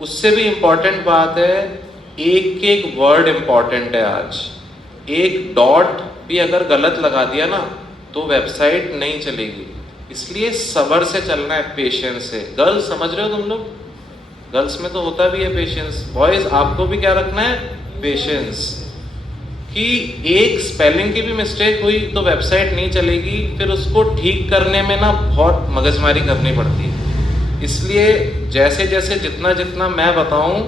उससे भी इम्पॉर्टेंट बात है, एक एक वर्ड इम्पॉर्टेंट है आज। एक डॉट भी अगर गलत लगा दिया ना तो वेबसाइट नहीं चलेगी। इसलिए सब्र से चलना है, पेशेंस से। गर्ल्स समझ रहे हो तुम लोग? गर्ल्स में तो होता भी है पेशेंस। बॉयज आपको भी क्या रखना है? पेशेंस। कि एक स्पेलिंग की भी मिस्टेक हुई तो वेबसाइट नहीं चलेगी, फिर उसको ठीक करने में ना बहुत मगजमारी करनी पड़ती है। इसलिए जैसे जैसे जितना जितना मैं बताऊं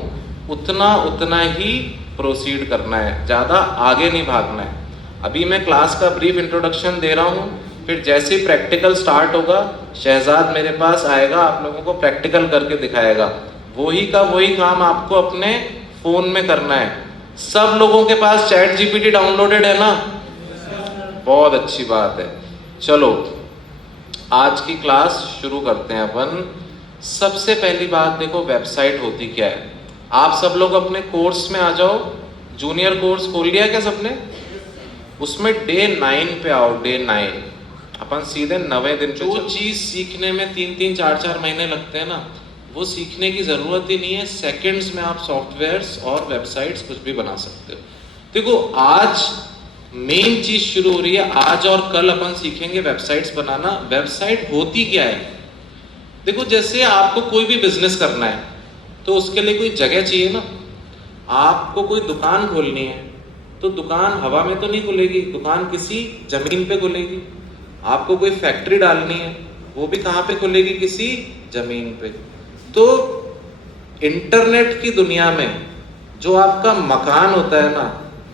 उतना उतना ही प्रोसीड करना है, ज़्यादा आगे नहीं भागना है। अभी मैं क्लास का ब्रीफ इंट्रोडक्शन दे रहा हूँ, फिर जैसे ही प्रैक्टिकल स्टार्ट होगा शहजाद मेरे पास आएगा, आप लोगों को प्रैक्टिकल करके दिखाएगा। वही का वही काम आपको अपने फ़ोन में करना है। सब लोगों के पास चैट जीपीटी डाउनलोडेड है ना? बहुत अच्छी बात है। चलो आज की क्लास शुरू करते हैं अपन। सबसे पहली बात देखो, वेबसाइट होती क्या है। आप सब लोग अपने कोर्स में आ जाओ। जूनियर कोर्स खोल लिया क्या सबने? उसमें डे 9 पे आओ। डे 9 अपन सीधे 9वें दिन पे। जो चीज सीखने में 3-3 4-4 महीने लगते हैं ना, वो सीखने की जरूरत ही नहीं है। सेकंड्स में आप सॉफ्टवेयर्स और वेबसाइट्स कुछ भी बना सकते हो। देखो आज मेन चीज शुरू हो रही है। आज और कल अपन सीखेंगे वेबसाइट्स बनाना। वेबसाइट होती क्या है? देखो जैसे आपको कोई भी बिजनेस करना है तो उसके लिए कोई जगह चाहिए ना। आपको कोई दुकान खोलनी है तो दुकान हवा में तो नहीं खुलेगी, दुकान किसी जमीन पे खुलेगी। आपको कोई फैक्ट्री डालनी है, वो भी कहाँ पे खुलेगी? किसी जमीन पे। तो इंटरनेट की दुनिया में जो आपका मकान होता है ना,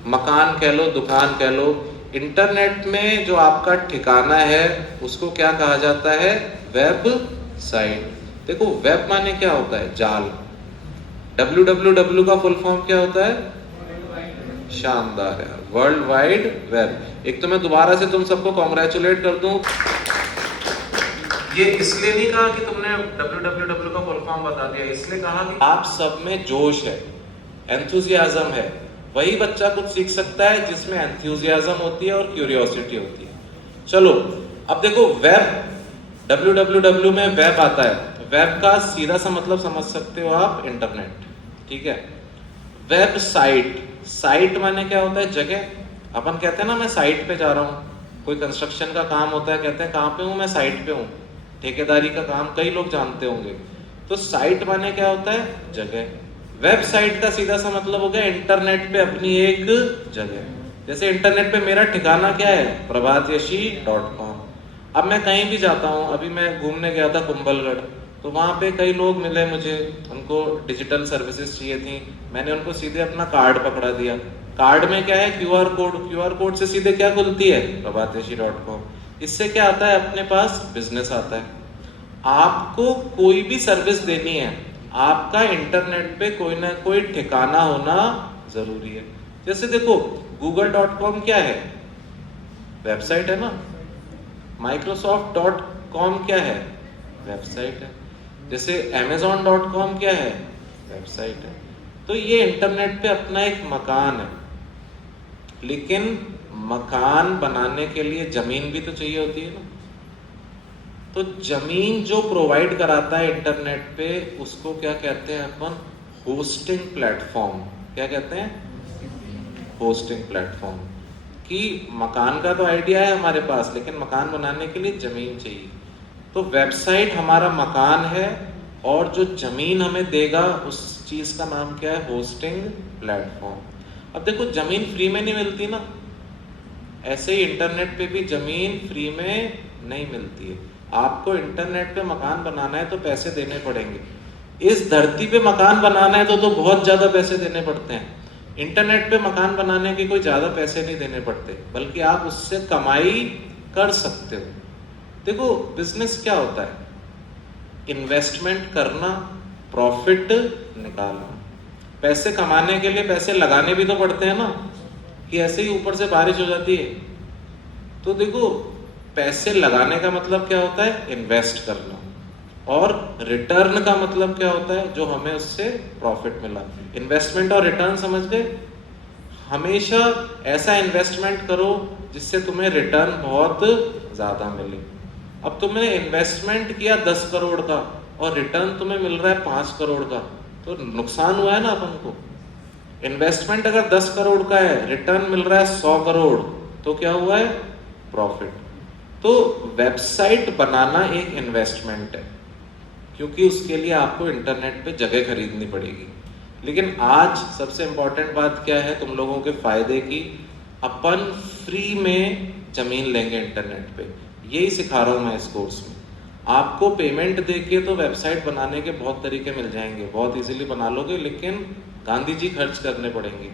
मकान कह लो, दुकान कह लो, इंटरनेट में जो आपका ठिकाना है उसको क्या कहा जाता है? वेबसाइट। देखो वेब माने क्या होता है? जाल। www का फुल फॉर्म क्या होता है? शानदार यार, वर्ल्ड वाइड वेब। एक तो मैं दोबारा से तुम सबको कॉन्ग्रेचुलेट कर दूं। ये इसलिए नहीं कहा कि तुमने www का फुल फॉर्म बता दिया, इसलिए कहा कि आप सब में जोश है, एंथुजियाज्म है। वही बच्चा कुछ सीख सकता है जिसमें एंथुजियाज्म होती है और क्यूरियोसिटी होती है। चलो अब देखो, वेब, www में वेब आता है। वेब का सीधा सा मतलब समझ सकते हो आप, इंटरनेट। ठीक है। वेबसाइट, साइट माने क्या होता है? जगह। अपन कहते हैं ना मैं साइट पे जा रहा हूँ। कोई कंस्ट्रक्शन का काम होता है, कहते हैं कहाँ पे हूँ? मैं साइट पे हूँ। ठेकेदारी का काम कई लोग जानते होंगे। तो साइट माने क्या होता है? जगह। वेबसाइट का सीधा सा मतलब हो गया इंटरनेट पे अपनी एक जगह। जैसे इंटरनेट पे मेरा ठिकाना क्या है? प्रभातयशी.com। अब मैं कहीं भी जाता हूँ, अभी मैं घूमने गया था कुंभलगढ़, तो वहाँ पे कई लोग मिले मुझे, उनको डिजिटल सर्विसेज चाहिए थी। मैंने उनको सीधे अपना कार्ड पकड़ा दिया। कार्ड में क्या है? QR code. क्यूआर कोड से सीधे क्या खुलती है? प्रभातयशी.com। इससे क्या आता है? अपने पास बिजनेस आता है। आपको कोई भी सर्विस देनी है, आपका इंटरनेट पे कोई ना कोई ठिकाना होना जरूरी है। जैसे देखो google.com क्या है? वेबसाइट है ना। microsoft.com क्या है? वेबसाइट है। जैसे amazon.com क्या है? वेबसाइट है। तो ये इंटरनेट पे अपना एक मकान है। लेकिन मकान बनाने के लिए जमीन भी तो चाहिए होती है ना। तो जमीन जो प्रोवाइड कराता है इंटरनेट पे, उसको क्या कहते हैं अपन? Hosting platform. क्या कहते हैं? Hosting platform. कि मकान का तो आइडिया है हमारे पास, लेकिन मकान बनाने के लिए जमीन चाहिए। तो वेबसाइट हमारा मकान है, और जो जमीन हमें देगा उस चीज का नाम क्या है? Hosting platform. अब देखो जमीन फ्री में नहीं मिलती ना, ऐसे ही इंटरनेट पे भी जमीन फ्री में नहीं मिलती है। आपको इंटरनेट पे मकान बनाना है तो पैसे देने पड़ेंगे। इस धरती पे मकान बनाना है तो बहुत ज्यादा पैसे देने पड़ते हैं। इंटरनेट पे मकान बनाने के कोई ज्यादा पैसे नहीं देने पड़ते, बल्कि आप उससे कमाई कर सकते हो। देखो बिजनेस क्या होता है? इन्वेस्टमेंट करना, प्रॉफिट निकालना। पैसे कमाने के लिए पैसे लगाने भी तो पड़ते हैं ना, कि ऐसे ही ऊपर से बारिश हो जाती है। तो देखो पैसे लगाने का मतलब क्या होता है? इन्वेस्ट करना। और रिटर्न का मतलब क्या होता है? जो हमें उससे प्रॉफिट मिला। इन्वेस्टमेंट और रिटर्न समझ गए? हमेशा ऐसा इन्वेस्टमेंट करो जिससे तुम्हें रिटर्न बहुत ज्यादा मिले। अब तुमने इन्वेस्टमेंट किया 10 करोड़ का और रिटर्न तुम्हें मिल रहा है 5 करोड़ का, तो नुकसान हुआ है ना अपन को। इन्वेस्टमेंट अगर 10 करोड़ का है, रिटर्न मिल रहा है 100 करोड़, तो क्या हुआ है? प्रॉफिट। तो वेबसाइट बनाना एक इन्वेस्टमेंट है, क्योंकि उसके लिए आपको इंटरनेट पे जगह खरीदनी पड़ेगी। लेकिन आज सबसे इंपॉर्टेंट बात क्या है तुम लोगों के फायदे की, अपन फ्री में जमीन लेंगे इंटरनेट पे। यही सिखा रहा हूँ मैं इस कोर्स में। आपको पेमेंट देके तो वेबसाइट बनाने के बहुत तरीके मिल जाएंगे, बहुत इजीली बना लोगे, लेकिन गांधी जी खर्च करने पड़ेंगे।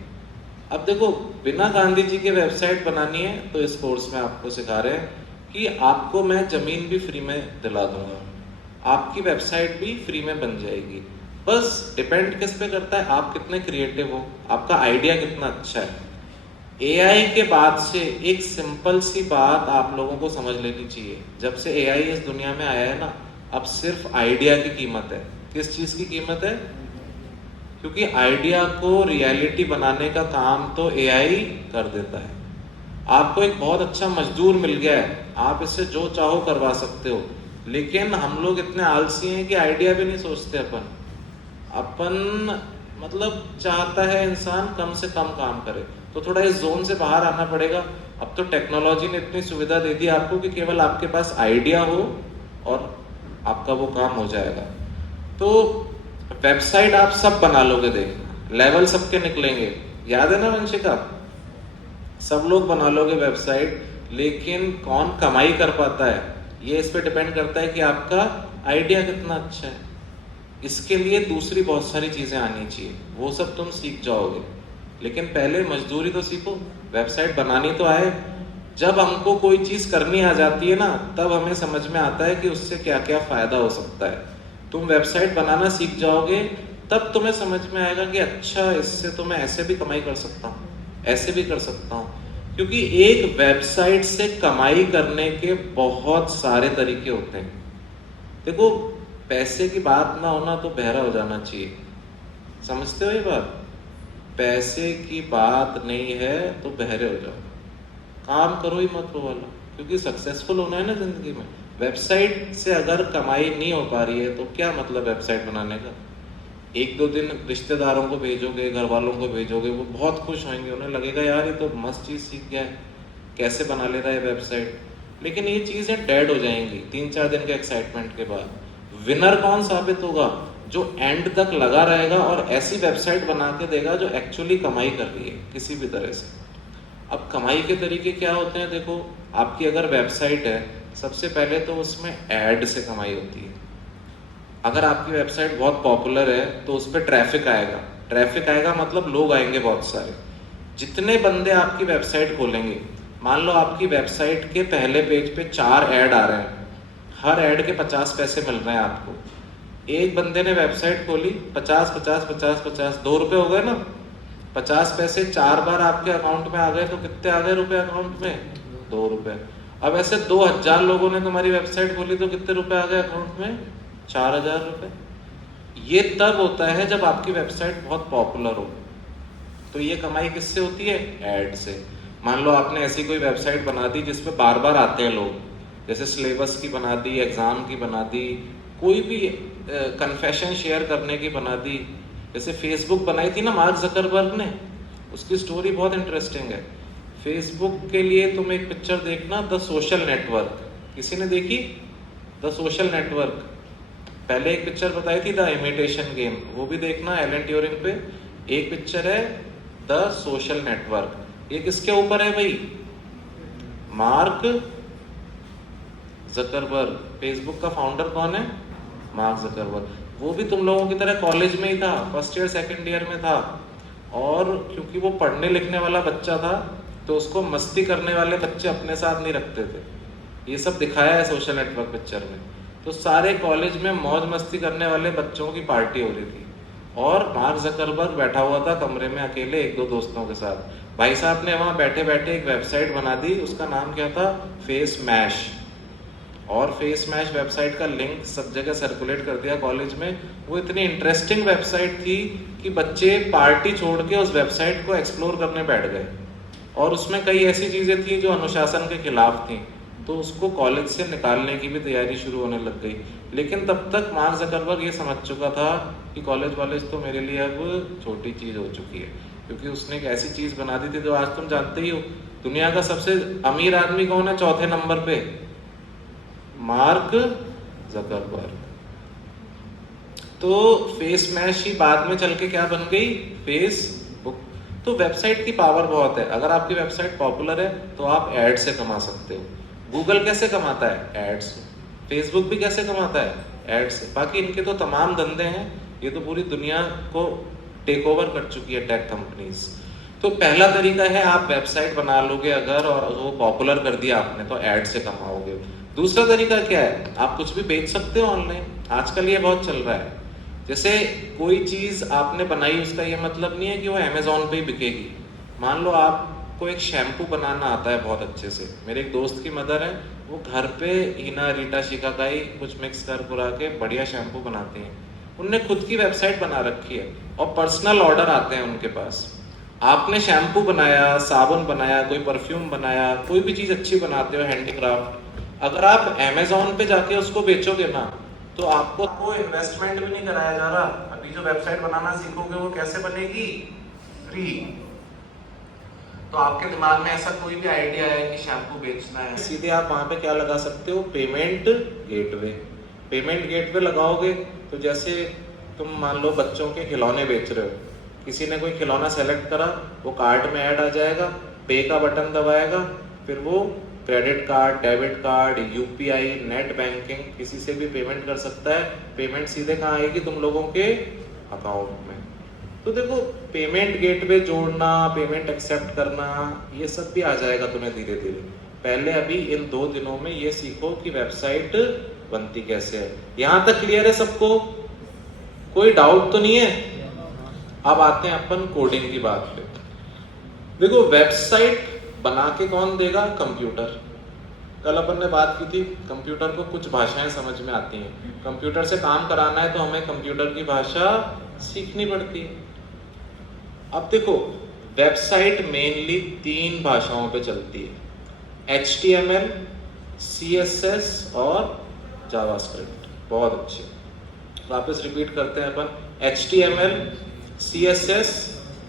अब देखो, बिना गांधी जी के वेबसाइट बनानी है तो इस कोर्स में आपको सिखा रहे हैं कि आपको मैं जमीन भी फ्री में दिला दूंगा, आपकी वेबसाइट भी फ्री में बन जाएगी। बस डिपेंड किस पे करता है, आप कितने क्रिएटिव हो, आपका आइडिया कितना अच्छा है। एआई के बाद से एक सिंपल सी बात आप लोगों को समझ लेनी चाहिए, जब से एआई इस दुनिया में आया है ना, अब सिर्फ आइडिया की कीमत है। किस चीज की कीमत है? क्योंकि आइडिया को रियलिटी बनाने का काम तो एआई कर देता है। आपको एक बहुत अच्छा मजदूर मिल गया है, आप इससे जो चाहो करवा सकते हो, लेकिन हम लोग इतने आलसी हैं कि आइडिया भी नहीं सोचते। अपन मतलब चाहता है इंसान कम से कम काम करे, तो थोड़ा इस जोन से बाहर आना पड़ेगा। अब तो टेक्नोलॉजी ने इतनी सुविधा दे दी आपको कि केवल आपके पास आइडिया हो और आपका वो काम हो जाएगा। तो वेबसाइट आप सब बना लोगे, देखना लेवल सबके निकलेंगे, याद है ना वंशिका? सब लोग बना लोगे वेबसाइट, लेकिन कौन कमाई कर पाता है ये इस पे डिपेंड करता है कि आपका आइडिया कितना अच्छा है। इसके लिए दूसरी बहुत सारी चीजें आनी चाहिए, वो सब तुम सीख जाओगे, लेकिन पहले मजदूरी तो सीखो, वेबसाइट बनानी तो आए। जब हमको कोई चीज करनी आ जाती है ना, तब हमें समझ में आता है कि उससे क्या क्या फायदा हो सकता है। तुम वेबसाइट बनाना सीख जाओगे, तब तुम्हें समझ में आएगा कि अच्छा, इससे तो मैं ऐसे भी कमाई कर सकता हूँ, ऐसे भी कर सकता हूँ। क्योंकि एक वेबसाइट से कमाई करने के बहुत सारे तरीके होते हैं। देखो, पैसे की बात ना होना तो बहरा हो जाना चाहिए, समझते हो ये बात? पैसे की बात नहीं है तो बहरे हो जाओ, काम करो ही मत वो वाला, क्योंकि सक्सेसफुल होना है ना जिंदगी में। वेबसाइट से अगर कमाई नहीं हो पा रही है तो क्या मतलब वेबसाइट बनाने का? एक दो दिन रिश्तेदारों को भेजोगे, घर वालों को भेजोगे, वो बहुत खुश होंगे, उन्हें लगेगा यार ये तो मस्त चीज़ सीख गया है, कैसे बना ले रहा है वेबसाइट। लेकिन ये चीज़ें डेड हो जाएंगी 3-4 दिन के एक्साइटमेंट के बाद। विनर कौन साबित होगा? जो एंड तक लगा रहेगा और ऐसी वेबसाइट बना के देगा जो एक्चुअली कमाई कर रही है किसी भी तरह से। अब कमाई के तरीके क्या होते हैं? देखो, आपकी अगर वेबसाइट है, सबसे पहले तो उसमें ऐड से कमाई होती है। अगर आपकी वेबसाइट बहुत पॉपुलर है तो उस पर ट्रैफिक आएगा। ट्रैफिक आएगा मतलब लोग आएंगे बहुत सारे। जितने बंदे आपकी वेबसाइट खोलेंगे, मान लो आपकी वेबसाइट के पहले पेज पे 4 ऐड आ रहे हैं, हर ऐड के 50 पैसे मिल रहे हैं आपको। एक बंदे ने वेबसाइट खोली, 50 50 50 50, 2 रुपये हो गए ना। 50 पैसे 4 बार आपके अकाउंट में आ गए तो कितने आ गए रुपए अकाउंट में? 2 रुपये। अब ऐसे 2000 लोगों ने तुम्हारी वेबसाइट खोली तो कितने रुपए आ गए अकाउंट में? 4000 रुपये। ये तब होता है जब आपकी वेबसाइट बहुत पॉपुलर हो। तो ये कमाई किससे होती है? ऐड से। मान लो आपने ऐसी कोई वेबसाइट बना दी जिसपे बार बार आते हैं लोग, जैसे सिलेबस की बना दी, एग्जाम की बना दी, कोई भी कन्फेशन शेयर करने की बना दी। जैसे फेसबुक बनाई थी ना मार्क जकरबर्ग ने, उसकी स्टोरी बहुत इंटरेस्टिंग है। फेसबुक के लिए तुम एक पिक्चर देखना, द सोशल नेटवर्क। किसी ने देखी द सोशल नेटवर्क? पहले एक पिक्चर बताई थी द इमिटेशन गेम, वो भी देखना, एलन ट्यूरिंग पे। एक पिक्चर है द सोशल नेटवर्क। ये किसके ऊपर है भाई? Mark Zuckerberg. फेसबुक का फाउंडर कौन है? Mark Zuckerberg. वो भी तुम लोगों की तरह कॉलेज में ही था, फर्स्ट ईयर सेकंड ईयर में था, और क्योंकि वो पढ़ने लिखने वाला बच्चा था तो उसको मस्ती करने वाले बच्चे अपने साथ नहीं रखते थे। ये सब दिखाया है सोशल नेटवर्क पिक्चर में। तो सारे कॉलेज में मौज मस्ती करने वाले बच्चों की पार्टी हो रही थी, और मार्क जकरबर्ग बैठा हुआ था कमरे में अकेले 1-2 दोस्तों के साथ। भाई साहब ने वहाँ बैठे बैठे एक वेबसाइट बना दी, उसका नाम क्या था? Face mash. और फेस मैश वेबसाइट का लिंक सब जगह सर्कुलेट कर दिया कॉलेज में। वो इतनी इंटरेस्टिंग वेबसाइट थी कि बच्चे पार्टी छोड़ के उस वेबसाइट को एक्सप्लोर करने बैठ गए, और उसमें कई ऐसी चीज़ें थी जो अनुशासन के खिलाफ थी। तो उसको कॉलेज से निकालने की भी तैयारी शुरू होने लग गई। लेकिन तब तक मार्क ज़करबर्ग ये समझ चुका था कि कॉलेज वॉलेज तो मेरे लिए अब छोटी चीज़ हो चुकी है, क्योंकि उसने एक ऐसी चीज़ बना दी थी जो आज तुम जानते ही हो। दुनिया का सबसे अमीर आदमी कौन है चौथे नंबर पे? Mark Zuckerberg. तो फेस मैश ही बाद में चल के क्या बन गई? फेसबुक। तो वेबसाइट की पावर बहुत है। अगर आपकी वेबसाइट पॉपुलर है तो आप एड से कमा सकते हो। गूगल कैसे कमाता है? एड से। फेसबुक भी कैसे कमाता है? एड से। बाकी इनके तो तमाम धंधे हैं, ये तो पूरी दुनिया को टेक ओवर कर चुकी है टेक कंपनीज। तो पहला तरीका है, आप वेबसाइट बना लोगे अगर और वो पॉपुलर कर दिया आपने तो एड से कमाओगे। दूसरा तरीका क्या है? आप कुछ भी बेच सकते हो ऑनलाइन, आजकल ये बहुत चल रहा है। जैसे कोई चीज़ आपने बनाई, उसका ये मतलब नहीं है कि वो अमेज़ॉन पे ही बिकेगी। मान लो आपको एक शैम्पू बनाना आता है बहुत अच्छे से। मेरे एक दोस्त की मदर है, वो घर पे हीना रीटा शिकाकाई कुछ मिक्स कर पुरा के बढ़िया शैम्पू बनाती हैं। उनने खुद की वेबसाइट बना रखी है और पर्सनल ऑर्डर आते हैं उनके पास। आपने शैम्पू बनाया, साबुन बनाया, कोई परफ्यूम बनाया, कोई भी चीज़ अच्छी बनाते हो हैंडीक्राफ्ट, अगर आप अमेज़ॉन पे जाके उसको बेचोगे ना, तो आपको कोई इन्वेस्टमेंट भी नहीं कराया जा रहा। अभी जो वेबसाइट बनाना सीखोगे वो कैसे बनेगी? फ्री। तो आपके दिमाग में ऐसा कोई भी आइडिया है कि शैम्पू बेचना है, सीधे आप वहां पे क्या लगा सकते हो? Payment gateway. पेमेंट गेटवे लगाओगे तो जैसे तुम मान लो बच्चों के खिलौने बेच रहे हो, किसी ने कोई खिलौना सेलेक्ट करा, वो कार्ड में ऐड आ जाएगा, पे का बटन दबाएगा, फिर वो credit card, debit card, UPI, net banking, किसी से भी पेमेंट कर सकता है। पेमेंट सीधे कहाँ आएगी? तुम लोगों के अकाउंट में। तो देखो, पेमेंट गेटवे जोड़ना, पेमेंट एक्सेप्ट करना, ये सब भी आ जाएगा तुम्हें धीरे धीरे। पहले अभी इन 2 दिनों में ये सीखो कि वेबसाइट बनती कैसे है। यहां तक क्लियर है सबको? कोई डाउट तो नहीं है? अब आते हैं अपन कोडिंग की बात पे। देखो, वेबसाइट बना के कौन देगा? कंप्यूटर। कल अपन ने बात की थी, कंप्यूटर को कुछ भाषाएं समझ में आती हैं। कंप्यूटर से काम कराना है तो हमें कंप्यूटर की भाषा सीखनी पड़ती है। अब देखो, वेबसाइट मेनली 3 भाषाओं पे चलती है, HTML, CSS और जावास्क्रिप्ट। बहुत अच्छे। वापस रिपीट करते हैं अपन, HTML, CSS,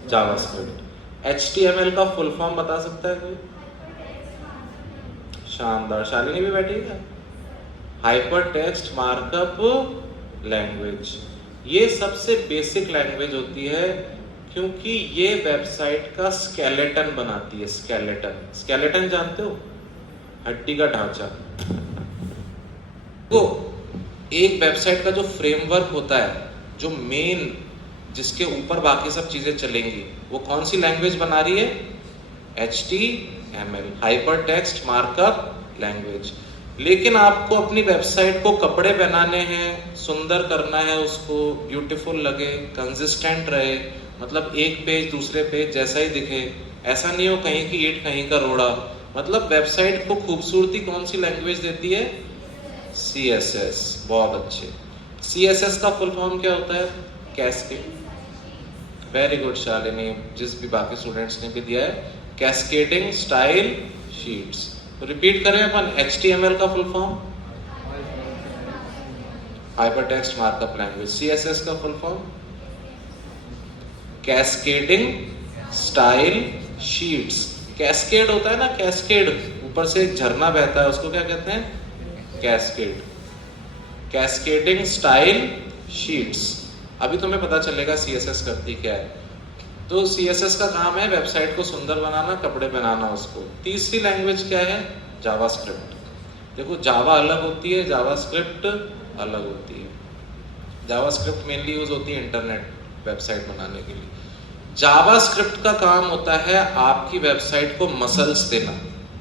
जावास्क्रिप्ट। HTML का फुल फॉर्म बता सकता है कोई? शानदार, शालिनी भी बैठी है। Hyper text markup language. ये सबसे बेसिक लैंग्वेज होती है, क्योंकि ये वेबसाइट का स्केलेटन बनाती है। स्केलेटन, स्केलेटन जानते हो? हड्डी का ढांचा। तो एक वेबसाइट का जो फ्रेमवर्क होता है, जो मेन, जिसके ऊपर बाकी सब चीजें चलेंगी, वो कौन सी लैंग्वेज बना रही है? HTML, hyper text markup language. लेकिन आपको अपनी वेबसाइट को कपड़े पहनाने हैं, सुंदर करना है, उसको ब्यूटीफुल लगे, कंसिस्टेंट रहे, मतलब एक पेज दूसरे पेज जैसा ही दिखे, ऐसा नहीं हो कहीं की ईंट कहीं का रोड़ा। मतलब वेबसाइट को खूबसूरती कौन सी लैंग्वेज देती है? CSS। बहुत अच्छे। CSS का फुल फॉर्म क्या होता है? कैस्केड। वेरी गुड शालिनी, जिस भी बाकी स्टूडेंट्स ने भी दिया है, कैस्केडिंग स्टाइल शीट्स। तो रिपीट करें अपन, HTML का full form hyper text markup language, CSS का full form cascading style sheets. Cascade होता है ना, कैस्केड, ऊपर से एक झरना बहता है, उसको क्या कहते हैं? कैस्केड। Cascading style sheets. अभी तुम्हें पता चलेगा CSS करती क्या है। तो CSS का काम है वेबसाइट को सुंदर बनाना, कपड़े पहनाना उसको। तीसरी लैंग्वेज क्या है? जावास्क्रिप्ट। देखो, जावा अलग होती है, जावास्क्रिप्ट अलग होती है। जावास्क्रिप्ट मेनली यूज होती है इंटरनेट वेबसाइट बनाने के लिए। जावास्क्रिप्ट का काम होता है आपकी वेबसाइट को मसल्स देना,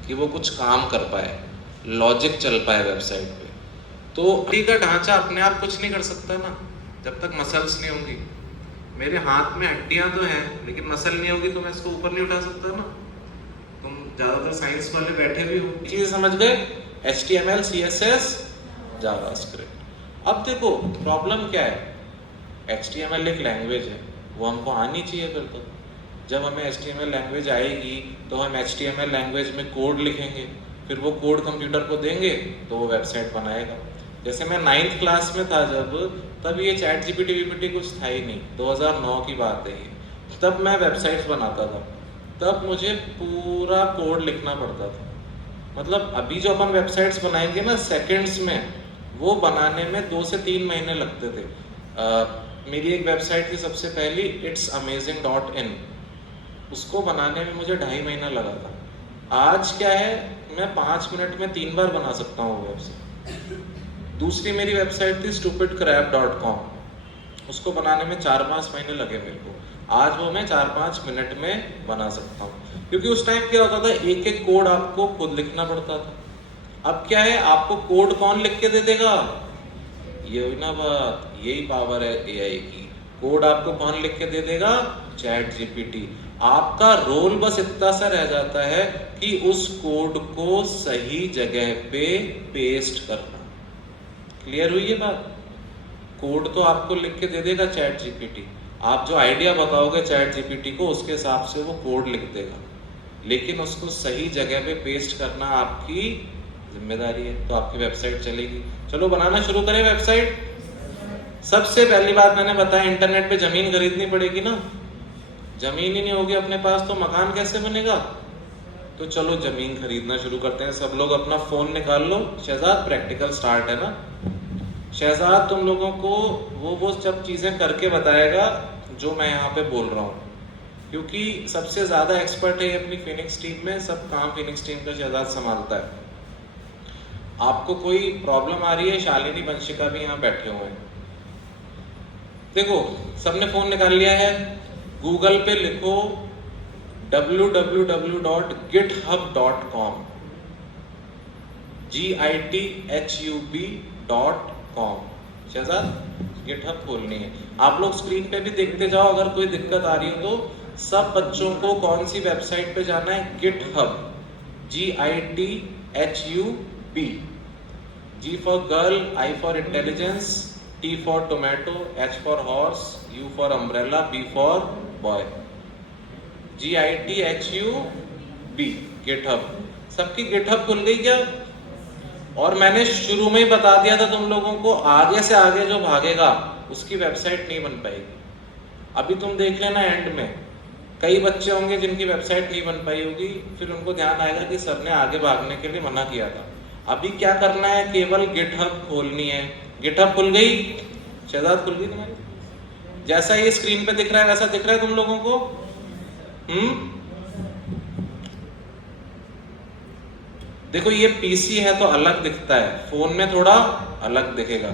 कि वो कुछ काम कर पाए, लॉजिक चल पाए वेबसाइट पे। तो हड्डी का ढांचा अपने आप कुछ नहीं कर सकता ना, जब तक मसल्स नहीं होंगी। मेरे हाथ में हड्डियां तो हैं, लेकिन मसल नहीं होगी तो मैं इसको ऊपर नहीं उठा सकता ना। तुम ज्यादातर साइंस वाले बैठे भी हो, चीज समझ गए? HTML, CSS, JavaScript. अब देखो, प्रॉब्लम क्या है? HTML एक लैंग्वेज है, वो हमको आनी चाहिए। फिर तो जब हमें HTML लैंग्वेज आएगी तो हम HTML लैंग्वेज में कोड लिखेंगे, फिर वो कोड कंप्यूटर को देंगे तो वो वेबसाइट बनाएगा। जैसे मैं 9th क्लास में था जब, तब ये चैट जीपीटी वीपीटी कुछ था ही नहीं, 2009 की बात है ये। तब मैं वेबसाइट्स बनाता था, तब मुझे पूरा कोड लिखना पड़ता था। मतलब अभी जो अपन वेबसाइट्स बनाएंगे ना सेकंड्स में, वो बनाने में 2 से 3 महीने लगते थे। मेरी एक वेबसाइट थी सबसे पहली, itsamazing.in, उसको बनाने में मुझे 2.5 महीना लगा था। आज क्या है, मैं 5 मिनट में 3 बार बना सकता हूँ वेबसाइट। दूसरी मेरी वेबसाइट थी stupidcrap.com, उसको बनाने में 4-5 महीने लगे मेरे को। आज वो मैं 4-5 मिनट में बना सकता हूँ, क्योंकि उस टाइम क्या होता था, एक एक कोड आपको खुद लिखना पड़ता था। अब क्या है, आपको कोड कौन लिख के दे देगा? ये हुई ना बात, यही पावर है एआई की। कोड आपको कौन लिख के दे देगा? Chat GPT. आपका रोल बस इतना सा रह जाता है कि उस कोड को सही जगह पे पेस्ट करना। क्लियर हुई ये बात? कोड तो आपको लिख के दे देगा चैट जीपीटी, आप जो आइडिया बताओगे चैट जीपीटी को, उसके हिसाब से वो कोड लिख देगा, लेकिन उसको सही जगह पे पेस्ट करना आपकी जिम्मेदारी है, तो आपकी वेबसाइट चलेगी। चलो बनाना शुरू करें वेबसाइट। सबसे पहली बात मैंने बताया, इंटरनेट पे जमीन खरीदनी पड़ेगी ना। जमीन ही नहीं होगी अपने पास तो मकान कैसे बनेगा? तो चलो जमीन खरीदना शुरू करते हैं। सब लोग अपना फोन निकाल लो। शहजाद प्रैक्टिकल स्टार्ट है ना। शहजाद तुम लोगों को वो सब चीजें करके बताएगा जो मैं यहाँ पे बोल रहा हूँ, क्योंकि सबसे ज्यादा एक्सपर्ट है अपनी फिनिक्स टीम में। सब काम फिनिक्स टीम का शहजाद संभालता है। आपको कोई प्रॉब्लम आ रही है, शालिनी वंशिका भी यहाँ बैठे हुए हैं। देखो सबने फोन निकाल लिया है, गूगल पे लिखो www.github.com, GITHUB.com। शहजाद गिटहब खोलनी है। आप लोग स्क्रीन पे भी देखते जाओ, अगर कोई दिक्कत आ रही हो तो। सब बच्चों को कौन सी वेबसाइट पे जाना है? GitHub, GITHUB। G for girl, I for intelligence, T for tomato, H for horse, U for umbrella, B for boy। GITHUB GitHub. सबकी गिटहब खुल गई क्या? और मैंने शुरू में ही बता दिया था तुम लोगों को, आगे से आगे जो भागेगा उसकी वेबसाइट नहीं बन पाएगी। अभी तुम देख लेना एंड में कई बच्चे होंगे जिनकी वेबसाइट नहीं बन पाई होगी, फिर उनको ध्यान आएगा कि सर ने आगे भागने के लिए मना किया था। अभी क्या करना है, केवल गिटहब खोलनी है। गिटहब खुल गई? शहजाद खुल गई तुम्हारी? जैसा ये स्क्रीन पे दिख रहा है वैसा दिख रहा है तुम लोगों को? देखो ये पीसी है तो अलग दिखता है, फोन में थोड़ा अलग दिखेगा।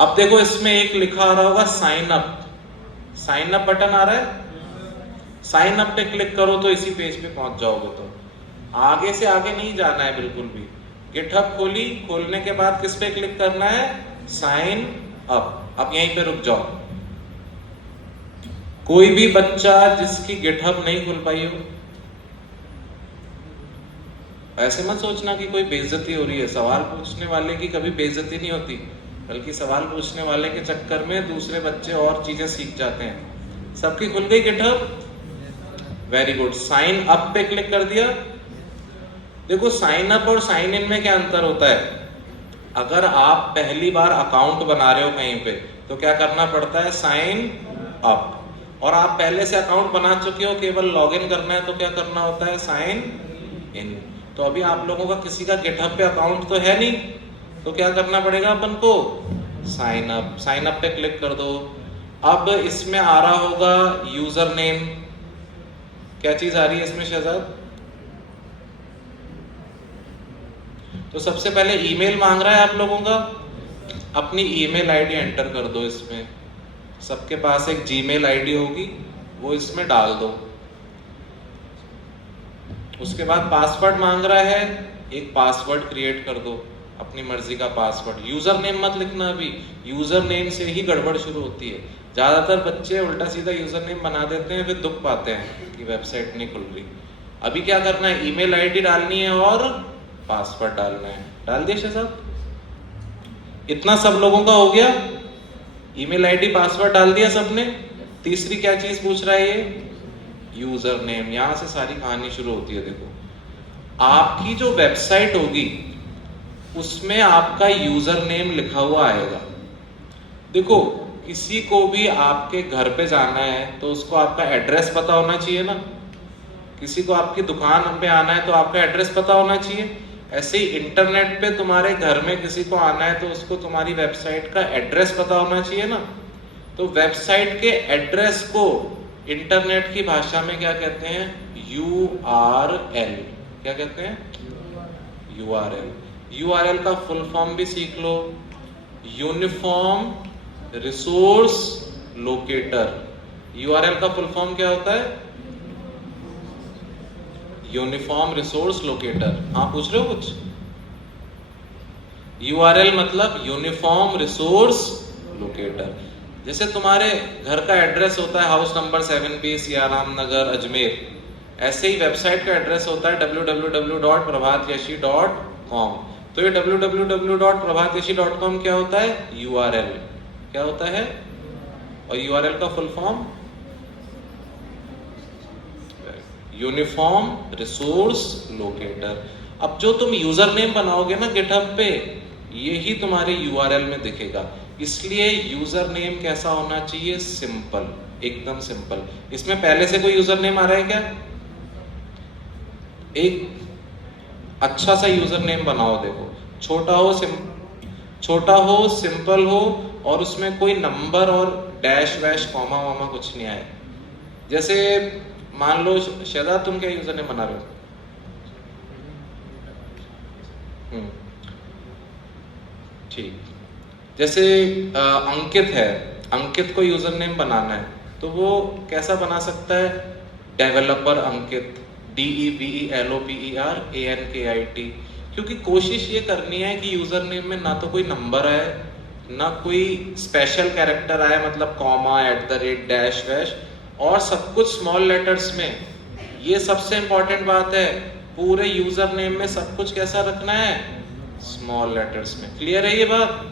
अब देखो इसमें एक लिखा आ रहा होगा sign up. Sign up button आ रहा है, साइन अप पे क्लिक करो तो इसी पेज पे पहुंच जाओगे। तो आगे से आगे नहीं जाना है बिल्कुल भी। गिटहब खोली, खोलने के बाद किस पे क्लिक करना है? Sign up. अब यहीं पे रुक जाओ। कोई भी बच्चा जिसकी गिटहब नहीं खुल पाई हो, ऐसे मत सोचना कि कोई बेइज्जती हो रही है। सवाल पूछने वाले की कभी बेइज्जती नहीं होती, बल्कि सवाल पूछने वाले के चक्कर में दूसरे बच्चे और चीजें सीख जाते हैं। सबकी खुल गई GitHub? Very good. Sign up पे क्लिक कर दिया। देखो साइन अप और साइन इन में क्या अंतर होता है? अगर आप पहली बार अकाउंट बना रहे हो कहीं पे तो क्या करना पड़ता है? Sign up. और आप पहले से अकाउंट बना चुके हो, केवल लॉगिन करना है तो क्या करना होता है? Sign in. तो अभी आप लोगों का किसी का गिटहब पे अकाउंट तो है नहीं, तो क्या करना पड़ेगा अपन को? Sign up. साइन अप पे क्लिक कर दो। अब इसमें आ रहा होगा यूजर नेम। क्या चीज आ रही है इसमें शहजाद? तो सबसे पहले ईमेल मांग रहा है आप लोगों का। अपनी ईमेल आईडी एंटर कर दो इसमें। सबके पास एक जीमेल आईडी होगी, वो इसमें डाल दो। उसके बाद पासवर्ड मांग रहा है, एक पासवर्ड क्रिएट कर दो, अपनी मर्जी का पासवर्ड। यूजर नेम मत लिखना अभी, यूजर नेम से ही गड़बड़ शुरू होती है। ज्यादातर बच्चे उल्टा सीधा यूजर नेम बना देते हैं, फिर दुख पाते हैं कि वेबसाइट नहीं खुल रही। अभी क्या करना है? ईमेल आईडी डालनी है और पासवर्ड डालना है। डाल दिया शहजाद? इतना सब लोगों का हो गया? ईमेल आईडी पासवर्ड डाल दिया सबने? तीसरी क्या चीज पूछ रहा है ये? यूजर नेम, यहां से सारी कहानी शुरू होती है। देखो आपकी जो वेबसाइट होगी उसमें आपका यूजर नेम लिखा हुआ आएगा। देखो किसी को भी आपके घर पे जाना है तो उसको आपका एड्रेस पता होना चाहिए ना, किसी को आपकी दुकान पे आना है तो आपका एड्रेस पता होना चाहिए। ऐसे ही इंटरनेट पे तुम्हारे घर में किसी को आना है तो उसको तुम्हारी वेबसाइट का एड्रेस पता होना चाहिए ना। तो वेबसाइट के एड्रेस को इंटरनेट की भाषा में क्या कहते हैं? URL। क्या कहते हैं? URL। URL का फुल फॉर्म भी सीख लो, यूनिफॉर्म रिसोर्स लोकेटर। URL का फुल फॉर्म क्या होता है? Uniform resource locator. हाँ पूछ रहे हो कुछ? URL मतलब यूनिफॉर्म रिसोर्स लोकेटर। जैसे तुम्हारे घर का एड्रेस होता है house number 7B Siyaram Nagar Ajmer, ऐसे ही वेबसाइट का एड्रेस होता है www.prabhatyashi.com। तो ये www.prabhatyashi.com क्या होता है? URL। क्या होता है? और URL का full form uniform resource locator. अब जो तुम यूजर नेम बनाओगे ना गिटहब पे, यही तुम्हारे URL में दिखेगा। इसलिए यूजर नेम कैसा होना चाहिए? सिंपल, एकदम सिंपल। इसमें पहले से कोई यूजर नेम आ रहा है क्या? एक अच्छा सा यूजर नेम बनाओ। देखो छोटा हो, सिंपल हो, और उसमें कोई नंबर और डैश वैश कॉमा वामा कुछ नहीं आए। जैसे मान लो शहजाद, तुम क्या यूजर नेम बना रहे हो? ठीक। जैसे अंकित है, अंकित को यूजर नेम बनाना है तो वो कैसा बना सकता है? डेवलपर अंकित, DEVELOPERANKIT। क्योंकि कोशिश ये करनी है कि यूजर नेम में ना तो कोई नंबर आए, ना कोई स्पेशल कैरेक्टर आए, मतलब कॉमा, @ डैश वैश, और सब कुछ स्मॉल लेटर्स में। ये सबसे इंपॉर्टेंट बात है, पूरे यूजर नेम में सब कुछ कैसा रखना है? स्मॉल लेटर्स में। क्लियर है ये बात?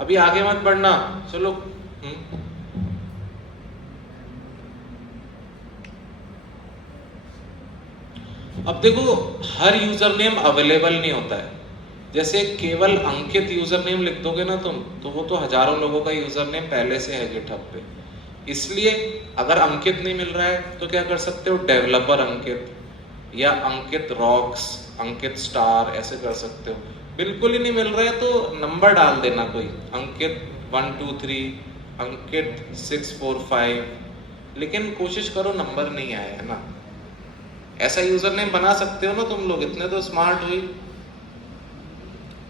अभी आगे मत बढ़ना, चलो। अब देखो हर यूजर नेम अवेलेबल नहीं होता है। जैसे केवल अंकित यूजर नेम लिख दोगे ना तुम, तो वो तो हजारों लोगों का यूजर नेम पहले से है गिटहब पे। इसलिए अगर अंकित नहीं मिल रहा है तो क्या कर सकते हो? डेवलपर अंकित, या अंकित रॉक्स, अंकित स्टार, ऐसे कर सकते हो। बिल्कुल ही नहीं मिल रहा है तो नंबर डाल देना कोई, अंकित 1 2 3, अंकित 6 4 5, लेकिन कोशिश करो नंबर नहीं आए, है ना। ऐसा यूजर नेम बना सकते हो ना तुम लोग, इतने तो स्मार्ट हुई।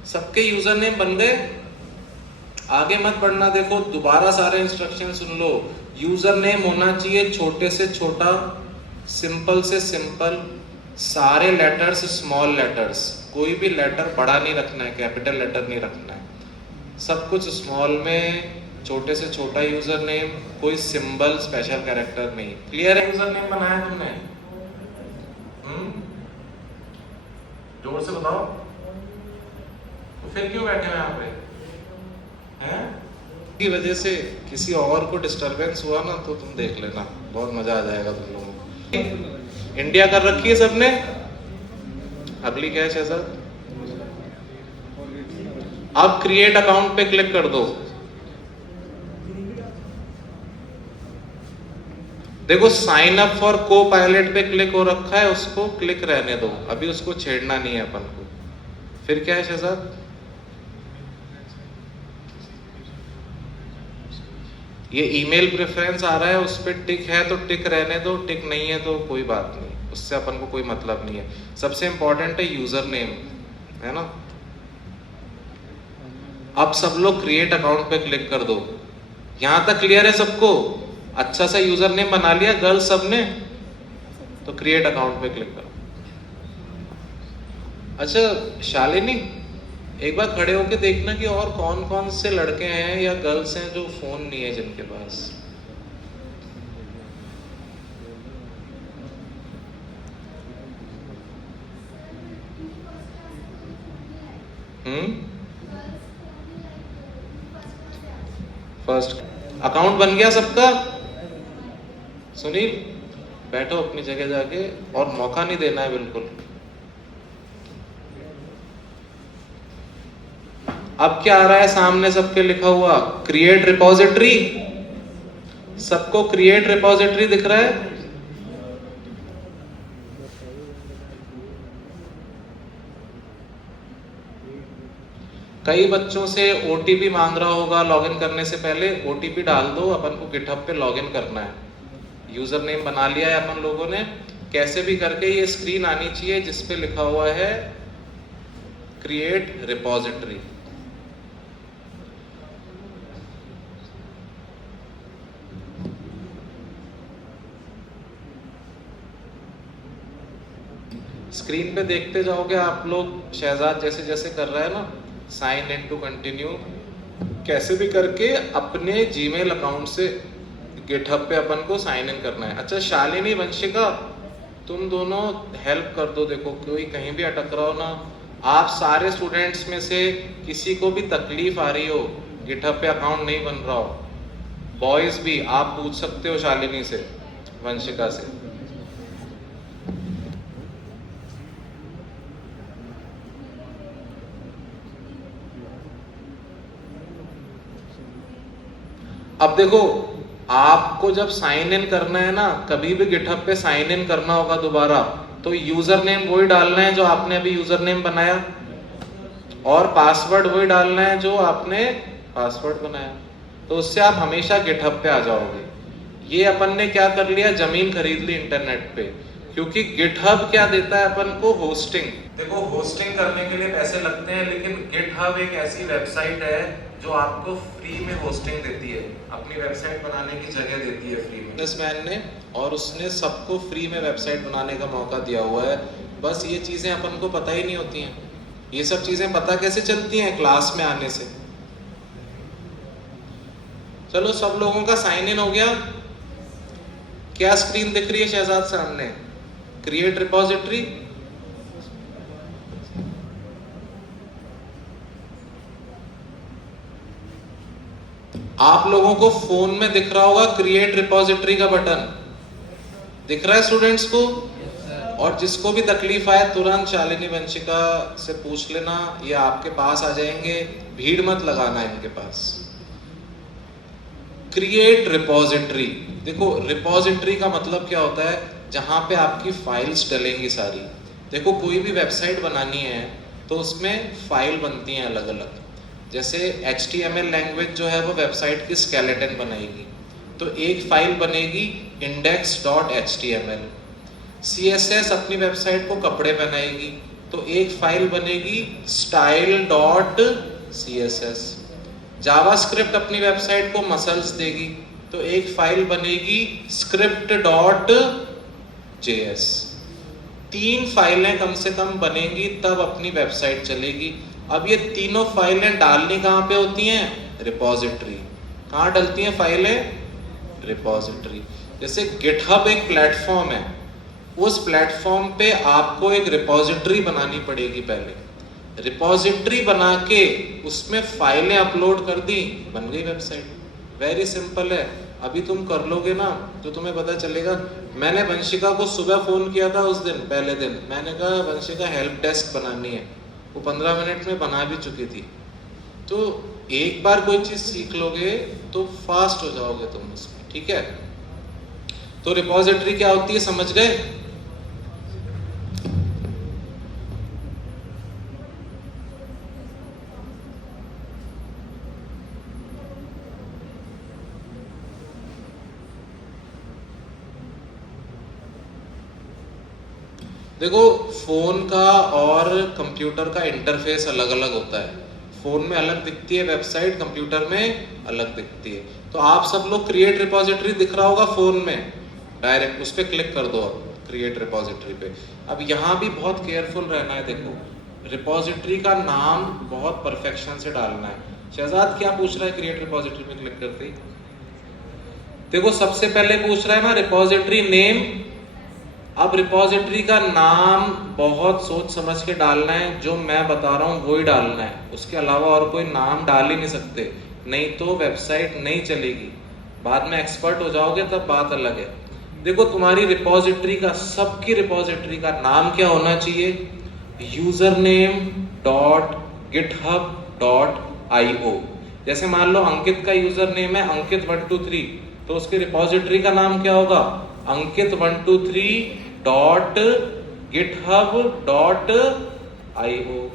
सबके यूजर नेम बन गए, आगे मत बढ़ना। देखो दोबारा सारे इंस्ट्रक्शन सुन लो। यूजर नेम होना चाहिए छोटे से छोटा, सिंपल से सिंपल, सारे लेटर्स स्मॉल लेटर्स, कोई भी लेटर बड़ा नहीं रखना है, कैपिटल लेटर नहीं रखना है, सब कुछ स्मॉल में, छोटे से छोटा यूजर नेम, कोई सिंबल स्पेशल कैरेक्टर नहीं। क्लियर है? यूजर नेम बनाया तुमने? जोर से बताओ। तो फिर क्यों बैठे हो यहाँ पे? हैं? की वजह से किसी और को डिस्टरबेंस हुआ ना तो तुम देख लेना, बहुत मजा आ जाएगा तुम लोगों को। इंडिया कर रखी है सबने? अगली क्या है शहजाद? अब क्रिएट अकाउंट पे क्लिक कर दो। देखो साइन अप फॉर को पायलट पे क्लिक हो रखा है, उसको क्लिक रहने दो, अभी उसको छेड़ना नहीं है अपन को। फिर क्या है शहजाद? ये ईमेल प्रेफरेंस आ रहा है, उस पर टिक है तो टिक रहने दो, टिक नहीं है तो कोई बात नहीं, उससे अपन को कोई मतलब नहीं है। सबसे इंपॉर्टेंट है यूजर नेम, है ना। अब सब लोग क्रिएट अकाउंट पे क्लिक कर दो। यहां तक क्लियर है सबको? अच्छा सा यूजर नेम बना लिया गर्ल्स सब ने, तो क्रिएट अकाउंट पे क्लिक करो। अच्छा शालिनी, एक बार खड़े होके देखना कि और कौन कौन से लड़के हैं या गर्ल्स हैं जो फोन नहीं है जिनके पास। फर्स्ट अकाउंट बन गया सबका? सुनील बैठो अपनी जगह जाके, और मौका नहीं देना है बिल्कुल। अब क्या आ रहा है सामने सबके लिखा हुआ, क्रिएट रिपोजिटरी। सबको क्रिएट रिपोजिटरी दिख रहा है? कई बच्चों से ओटीपी मांग रहा होगा लॉगिन करने से पहले। ओटीपी डाल दो, अपन को गिटहब पे लॉगिन करना है। यूजर नेम बना लिया है अपन लोगों ने। कैसे भी करके ये स्क्रीन आनी चाहिए जिस पे लिखा हुआ है क्रिएट रिपोजिटरी। स्क्रीन पे देखते जाओगे आप लोग, शहजाद जैसे जैसे कर रहा है ना, साइन इन टू कंटिन्यू, कैसे भी करके अपने जीमेल अकाउंट से गिटहब पे अपन को साइन इन करना है। अच्छा शालिनी, वंशिका, तुम दोनों हेल्प कर दो। देखो कोई कहीं भी अटक रहा हो ना, आप सारे स्टूडेंट्स में से किसी को भी तकलीफ आ रही हो, गिटहब पे अकाउंट नहीं बन रहा हो, बॉयज भी, आप पूछ सकते हो शालिनी से, वंशिका से। अब देखो, आपको जब साइन इन करना है ना, कभी भी गिटहब पे साइन इन करना होगा दोबारा, तो यूजर नेम वही डालना है जो आपने अभी यूजर नेम बनाया, और पासवर्ड वही डालना है जो आपने पासवर्ड बनाया। तो उससे आप हमेशा गिटहब पे आ जाओगे। ये अपन ने क्या कर लिया, जमीन खरीद ली इंटरनेट पे, क्योंकि गिटहब क्या देता है अपन को, होस्टिंग। देखो होस्टिंग करने के लिए पैसे लगते हैं, लेकिन गिटहब एक ऐसी वेबसाइट है जो आपको फ्री में होस्टिंग देती है, अपनी वेबसाइट बनाने की जगह देती है फ्री में। बिजनेसमैन ने, और उसने सबको फ्री में वेबसाइट बनाने का मौका दिया हुआ है। बस ये चीजें अपन को पता ही नहीं होती हैं। ये सब चीजें पता कैसे चलती हैं, क्लास में आने से। चलो सब लोगों का साइन इन हो गया। क्या स्क्रीन दिख रही है शहजाद सामने, क्रिएट रिपोजिटरी। आप लोगों को फोन में दिख रहा होगा क्रिएट रिपोजिटरी का बटन, दिख रहा है स्टूडेंट्स को? और जिसको भी तकलीफ आए तुरंत शालिनी वंशिका से पूछ लेना, ये आपके पास आ जाएंगे, भीड़ मत लगाना इनके पास। क्रिएट रिपोजिटरी, देखो रिपोजिटरी का मतलब क्या होता है, जहां पे आपकी फाइल्स डलेंगी सारी। देखो कोई भी वेबसाइट बनानी है तो उसमें फाइल बनती हैं अलग अलग। जैसे HTML लैंग्वेज जो है वो वेबसाइट की स्केलेटन बनाएगी, तो एक फाइल बनेगी index.html। CSS अपनी वेबसाइट को कपड़े बनाएगी, तो एक फाइल बनेगी style.css। जावास्क्रिप्ट अपनी वेबसाइट को मसल्स देगी, तो एक फाइल बनेगी script.js। 3 फाइलें कम से कम बनेंगी तब अपनी वेबसाइट चलेगी। अब ये तीनों फाइलें डालनी कहाँ पे होती हैं, रिपोजिटरी। कहाँ डलती हैं फाइलें, रिपोजिटरी। जैसे गिटहब एक प्लेटफॉर्म है, उस प्लेटफॉर्म पे आपको एक रिपोजिटरी बनानी पड़ेगी पहले। रिपोजिटरी बना के उसमें फाइलें अपलोड कर दी, बन गई वेबसाइट। वेरी सिंपल है। अभी तुम कर लोगे ना तो तुम्हें पता चलेगा। मैंने वंशिका को सुबह फोन किया था उस दिन, पहले दिन, मैंने कहा वंशिका हेल्प डेस्क बनानी है, वो 15 मिनट में बना भी चुकी थी। तो एक बार कोई चीज सीख लोगे तो फास्ट हो जाओगे तुम उसमें, ठीक है। तो रिपोजिटरी क्या होती है समझ गए? देखो फोन का और कंप्यूटर का इंटरफेस अलग अलग होता है। फोन में अलग दिखती है वेबसाइट, कंप्यूटर में अलग दिखती है। तो आप सब लोग क्रिएट रिपोजिटरी दिख रहा होगा फोन में, डायरेक्ट उस पर क्लिक कर दो आप क्रिएट रिपोजिटरी पे। अब यहाँ भी बहुत केयरफुल रहना है। देखो रिपोजिटरी का नाम बहुत परफेक्शन से डालना है। शहजाद क्या पूछ रहा है क्रिएट रिपोजिटरी में क्लिक करते ही? देखो सबसे पहले पूछ रहा है ना रिपोजिटरी नेम। अब रिपोजिटरी का नाम बहुत सोच समझ के डालना है, जो मैं बता रहा हूँ वही डालना है, उसके अलावा और कोई नाम डाल ही नहीं सकते, नहीं तो वेबसाइट नहीं चलेगी। बाद में एक्सपर्ट हो जाओगे तब बात अलग है। देखो तुम्हारी रिपोजिटरी का, सबकी रिपोजिटरी का नाम क्या होना चाहिए? username.github.io। जैसे मान लो अंकित का यूजर नेम है अंकित123, तो उसकी रिपोजिटरी का नाम क्या होगा? अंकित123.github.io।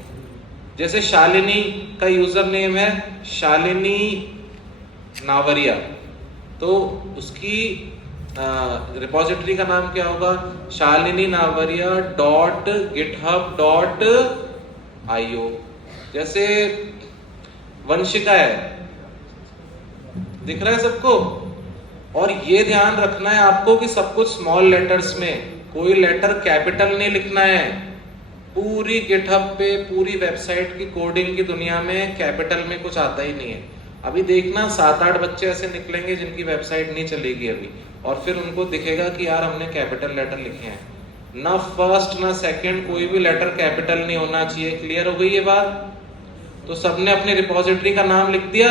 जैसे शालिनी का यूजर नेम है शालिनी नावरिया, तो उसकी रिपोजिटरी का नाम क्या होगा? शालिनी नावरिया .github.io। जैसे वंशिका है, दिख रहा है सबको? और ये ध्यान रखना है आपको कि सब कुछ स्मॉल लेटर्स में, कोई लेटर कैपिटल नहीं लिखना है। पूरी गिटहब पे, पूरी वेबसाइट की कोडिंग की दुनिया में कैपिटल में कुछ आता ही नहीं है। अभी देखना 7-8 बच्चे ऐसे निकलेंगे जिनकी वेबसाइट नहीं चलेगी अभी, और फिर उनको दिखेगा कि यार हमने कैपिटल लेटर लिखे हैं। ना फर्स्ट ना सेकंड कोई भी लेटर कैपिटल नहीं होना चाहिए। क्लियर हो गई ये बात? तो सबने अपनी रिपोजिटरी का नाम लिख दिया।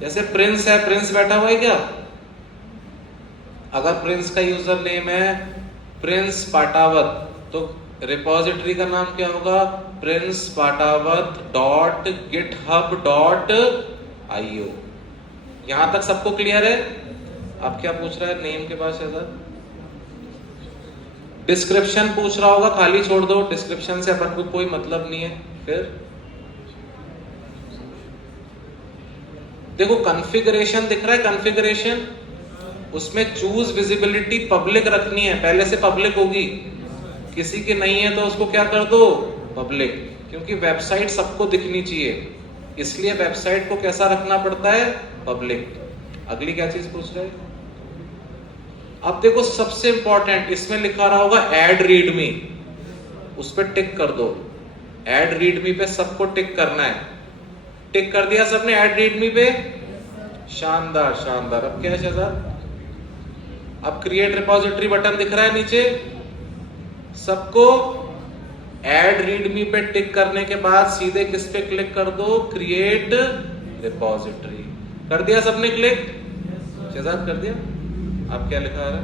जैसे प्रिंस है, प्रिंस बैठा हुआ है क्या? अगर प्रिंस का यूजर नेम है प्रिंस पाटावत, तो रिपोजिटरी का नाम क्या होगा? princepatawat.github.io। यहां तक सबको क्लियर है? अब क्या पूछ रहा है नेम के बाद शहजाद? डिस्क्रिप्शन पूछ रहा होगा, खाली छोड़ दो, डिस्क्रिप्शन से अपन को कोई मतलब नहीं है। फिर देखो कॉन्फ़िगरेशन दिख रहा है, कॉन्फ़िगरेशन, उसमें चूज विजिबिलिटी पब्लिक रखनी है, पहले से पब्लिक होगी। किसी की नहीं है तो उसको क्या कर दो? पब्लिक, क्योंकि वेबसाइट सबको दिखनी चाहिए, इसलिए वेबसाइट को कैसा रखना पड़ता है? पब्लिक। अगली क्या चीज पूछ रहे हैं? अब देखो सबसे इंपॉर्टेंट, इसमें लिखा रहा होगा ऐड रीडमी, उस पर टिक कर दो। ऐड रीडमी पे सबको टिक करना है। टिक कर दिया सबने ऐड रीडमी पे? शानदार शानदार। अब क्या है शहजाद? अब क्रिएट रिपोजिटरी बटन दिख रहा है नीचे सबको। ऐड रीडमी पे टिक करने के बाद सीधे किस पे क्लिक कर दो? Create repository. कर दिया सबने क्लिक? शहजाद कर दिया? अब क्या लिखा है?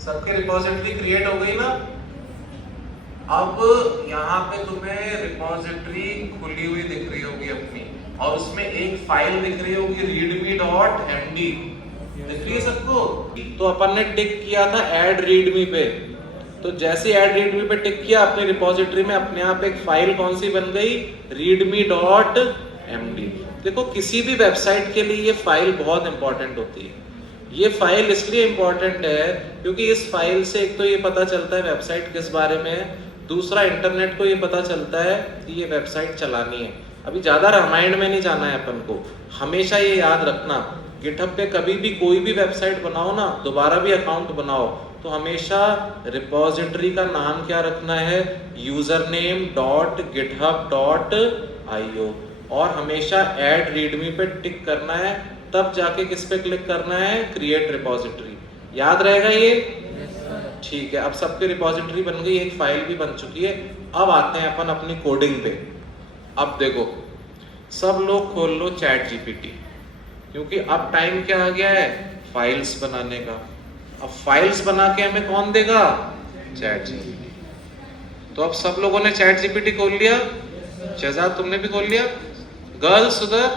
सबकी रिपोजिटरी क्रिएट हो गई ना? अब यहाँ पे तुम्हें रिपोजिटरी खुली हुई दिख रही होगी अपनी, और उसमें एक फाइल दिख रही होगी readme.md, दिख रही है सबको? तो अपन ने टिक किया था ऐड रीडमी पे, तो जैसे ऐड रीडमी पे टिक किया अपनी रिपोजिटरी में अपने आप एक फाइल कौन सी बन गई? readme.md। देखो किसी भी वेबसाइट के लिए ये फाइल बहुत इंपॉर्टेंट होती है। ये फाइल इसलिए इंपॉर्टेंट है क्योंकि इस फाइल से एक तो ये पता चलता है वेबसाइट किस बारे में है, दूसरा इंटरनेट को ये पता चलता है कि ये वेबसाइट चलानी है। अभी ज्यादा रामायण में नहीं जाना है अपन को, हमेशा ये याद रखना, गिटहब पे कभी भी कोई भी वेबसाइट बनाओ ना, दोबारा भी अकाउंट बनाओ, तो हमेशा रिपोजिटरी का नाम क्या रखना है? username.github.io। और हमेशा ऐड रीडमी पे टिक करना है, तब जाके किस पे क्लिक करना है? Create repository. याद रहेगा ये? ठीक है। अब सबकी रिपोजिटरी बन गई, एक फाइल भी बन चुकी है। अब आते हैं अपन अपनी कोडिंग पे। अब देखो सब लोग खोल लो चैट जीपीटी, क्योंकि अब टाइम क्या आ गया है? फाइल्स बनाने का। अब फाइल्स बना के हमें कौन देगा? Chat GPT. तो अब सब लोगों ने चैट जीपीटी खोल लिया। शहजाद तुमने भी खोल लिया? गर्ल्स उधर?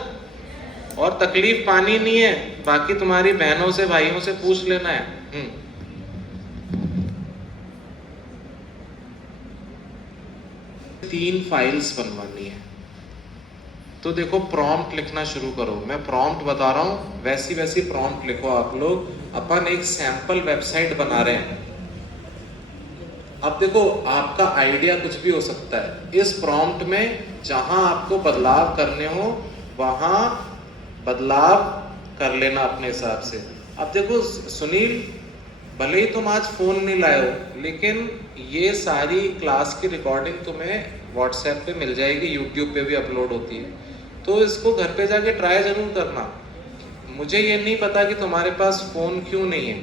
और तकलीफ पानी नहीं है, बाकी तुम्हारी बहनों से भाइयों से पूछ लेना है। 3 फाइल्स बनवानी है। तो देखो प्रॉम्प्ट लिखना शुरू करो, मैं प्रॉम्प्ट बता रहा हूं, वैसी वैसी प्रॉम्प्ट लिखो आप लोग। अपन एक सैंपल वेबसाइट बना रहे हैं। अब देखो आपका आइडिया कुछ भी हो सकता है, इस प्रॉम्प्ट में जहां आपको बदलाव करने हो वहां बदलाव कर लेना अपने हिसाब से। अब देखो सुनील, भले ही तुम आज फोन नहीं लाए हो, लेकिन ये सारी क्लास की रिकॉर्डिंग तुम्हें व्हाट्सएप पे मिल जाएगी, यूट्यूब पे भी अपलोड होती है, तो इसको घर पे जाके ट्राई जरूर करना। मुझे ये नहीं पता कि तुम्हारे पास फोन क्यों नहीं है,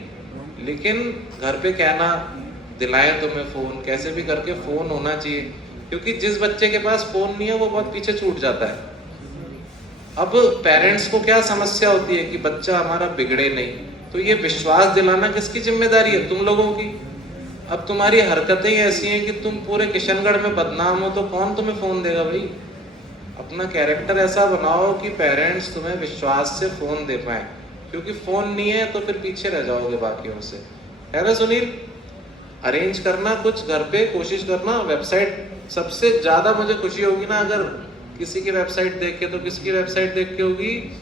लेकिन घर पे कहना दिलाएं तुम्हें फोन, कैसे भी करके फोन होना चाहिए। क्योंकि जिस बच्चे के पास फोन नहीं है वो बहुत पीछे छूट जाता है। अब पेरेंट्स को क्या समस्या होती है कि बच्चा हमारा बिगड़े नहीं, तो ये विश्वास दिलाना किसकी जिम्मेदारी है? तुम लोगों की। अब तुम्हारी हरकतें ही ऐसी हैं कि तुम पूरे किशनगढ़ में बदनाम हो, तो कौन तुम्हें फोन देगा भाई? अपना कैरेक्टर ऐसा बनाओ कि पेरेंट्स तुम्हें विश्वास से फोन दे पाए, क्योंकि फोन नहीं है तो फिर पीछे रह जाओगे बाकियों से, है ना सुनील? अरेंज करना कुछ घर पे, कोशिश करना। वेबसाइट सबसे ज्यादा मुझे खुशी होगी ना अगर किसी की वेबसाइट देख के, तो किसकी वेबसाइट देख के होगी?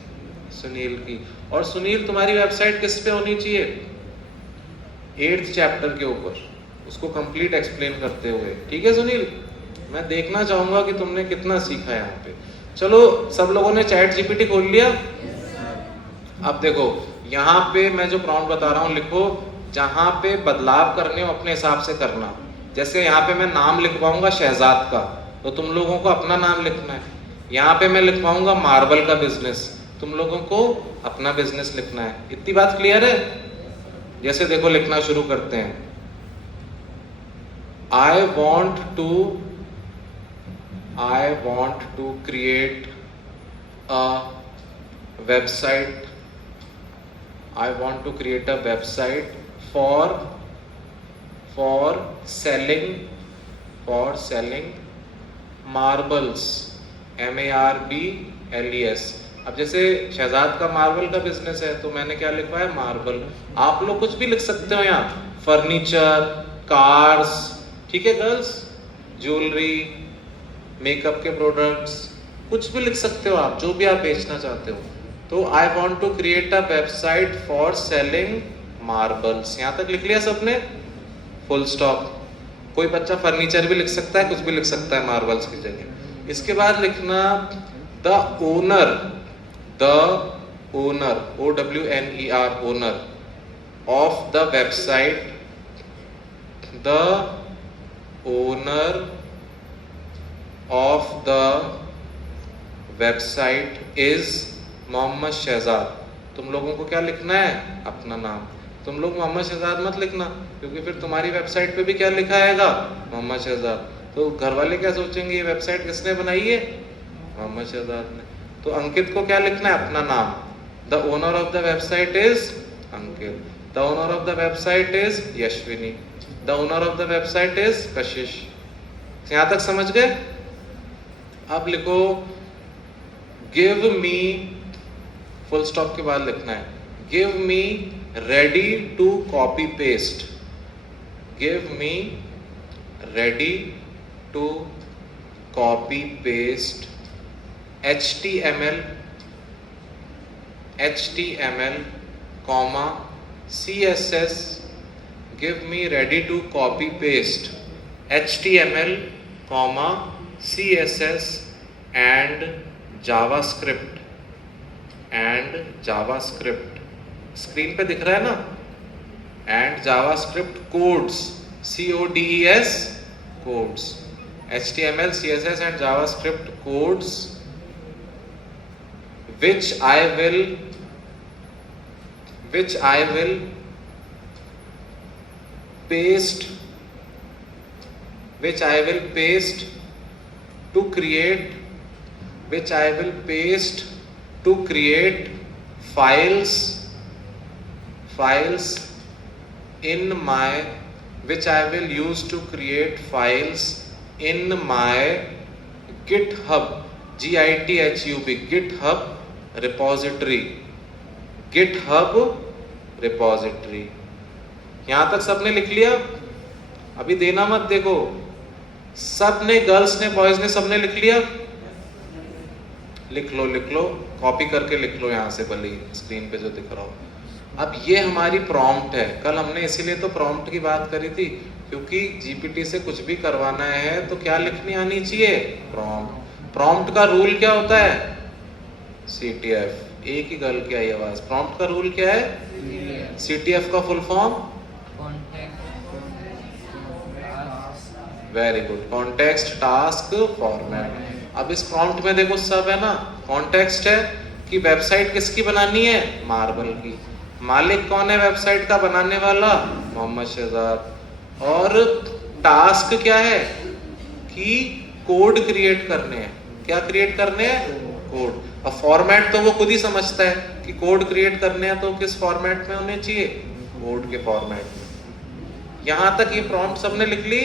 सुनील की। और सुनील तुम्हारी वेबसाइट किस पे होनी चाहिए? 8th चैप्टर के ऊपर, उसको कंप्लीट एक्सप्लेन करते हुए। ठीक है सुनील, मैं देखना चाहूंगा कि तुमने कितना सीखा है यहाँ पे। चलो सब लोगों ने चैट जीपीटी खोल लिया? अब देखो यहाँ पे मैं जो प्रॉम्प्ट बता रहा हूँ लिखो, जहाँ पे बदलाव करने हो अपने हिसाब से करना। जैसे यहाँ पे मैं नाम लिखवाऊंगा शहजाद का, तो तुम लोगों को अपना नाम लिखना है। यहाँ पे मैं लिखवाऊंगा मार्बल का बिजनेस, तुम लोगों को अपना बिजनेस लिखना है। इतनी बात क्लियर है? जैसे देखो लिखना शुरू करते हैं। I want to create a website. I want to create a website for selling marbles, MARBLES। अब जैसे शहजाद का मार्बल का बिजनेस है तो मैंने क्या लिखा है? मार्बल। आप लोग कुछ भी लिख सकते हो यहाँ, फर्नीचर, कार्स, ठीक है गर्ल्स, ज्वेलरी, मेकअप के प्रोडक्ट्स, कुछ भी लिख सकते हो आप, जो भी आप बेचना चाहते हो। तो I want to create a website for selling marbles. यहाँ तक लिख लिया सबने? Full stop. कोई बच्चा फर्नीचर भी लिख सकता है, कुछ भी लिख सकता है मार्बल्स की जगह। इसके बाद लिखना the owner, OWNER, owner of the website, the owner of the website is Mohammad Shahzad. तुम लोगों को क्या लिखना है? अपना नाम। तुम लोग मोहम्मद शहजाद मत लिखना, क्योंकि फिर तुम्हारी वेबसाइट पे भी क्या लिखा आएगा? मोहम्मद शहजाद। तो घर वाले क्या सोचेंगे, ये वेबसाइट किसने बनाई है? मोहम्मद शहजाद ने। तो अंकित को क्या लिखना है? अपना नाम। The owner of the website is Ankit, the owner of the website is Yashvini, the owner of the website is Kashish. यहां तक समझ गए? अब लिखो गिव मी, फुल स्टॉप के बाद लिखना है give me ready to copy paste, give me ready to copy paste HTML, CSS, give me ready to copy paste HTML, CSS and JavaScript, screen पे दिख रहा है ना? and JavaScript codes, CODES, codes, HTML, CSS and JavaScript codes which I will paste to create files in my, which I will use to create files in my GitHub, GITHUB, GitHub repository, GitHub repository। यहां तक सबने लिख लिया? अभी देना मत, देखो सबने, गर्ल्स ने, बॉयज ने, सबने लिख लिया? लिख लो, कॉपी करके लिख लो यहाँ से, भले स्क्रीन पे जो दिख रहा हो। अब ये हमारी प्रॉम्प्ट है। कल हमने इसीलिए तो प्रॉम्प्ट की बात करी थी, क्योंकि जीपीटी से कुछ भी करवाना है तो क्या लिखनी आनी चाहिए? प्रॉम्प्ट। प्रॉम्प्ट का रूल क्या होता है? CTF। एक ही गर्ल की आई आवाज। प्रॉम्प्ट का रूल क्या है? CTF का full form? Very good, context task format. अब इस प्रॉम्प्ट में देखो सब है ना, कॉन्टेक्स्ट है कि वेबसाइट किसकी बनानी है? मार्बल की। मालिक कौन है वेबसाइट का बनाने वाला? मोहम्मद शहजाद। और टास्क क्या है कि कोड क्रिएट करने हैं। क्या क्रिएट करने हैं? कोड। अब फॉर्मेट तो वो खुद ही समझता है कि कोड क्रिएट करने हैं तो किस फॉर्मेट में होने चाहिए, कोड के फॉर्मेट में। यहां तक ये प्रॉम्प्ट सबने लिख ली।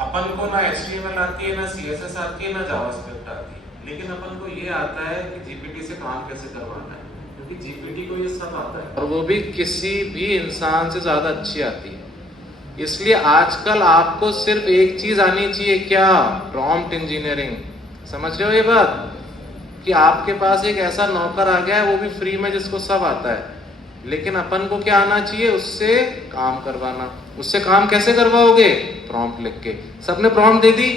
अपन को ना HTML आती है, ना CSS आती है, ना जावास्क्रिप्ट आती है, लेकिन अपन को ये आता है कि जीपीटी से काम कैसे करवाना है, क्योंकि जीपीटी को ये सब आता है और वो भी किसी भी इंसान से ज्यादा अच्छी आती है। इसलिए आजकल आपको सिर्फ एक चीज आनी चाहिए, क्या? Prompt engineering. समझ रहे हो ये बात कि आपके पास एक ऐसा नौकर आ गया है, वो भी फ्री में, जिसको सब आता है, लेकिन अपन को क्या आना चाहिए? उससे काम करवाना। उससे काम कैसे करवाओगे? प्रॉम्प्ट लिख के। सबने प्रॉम्प्ट दे दी,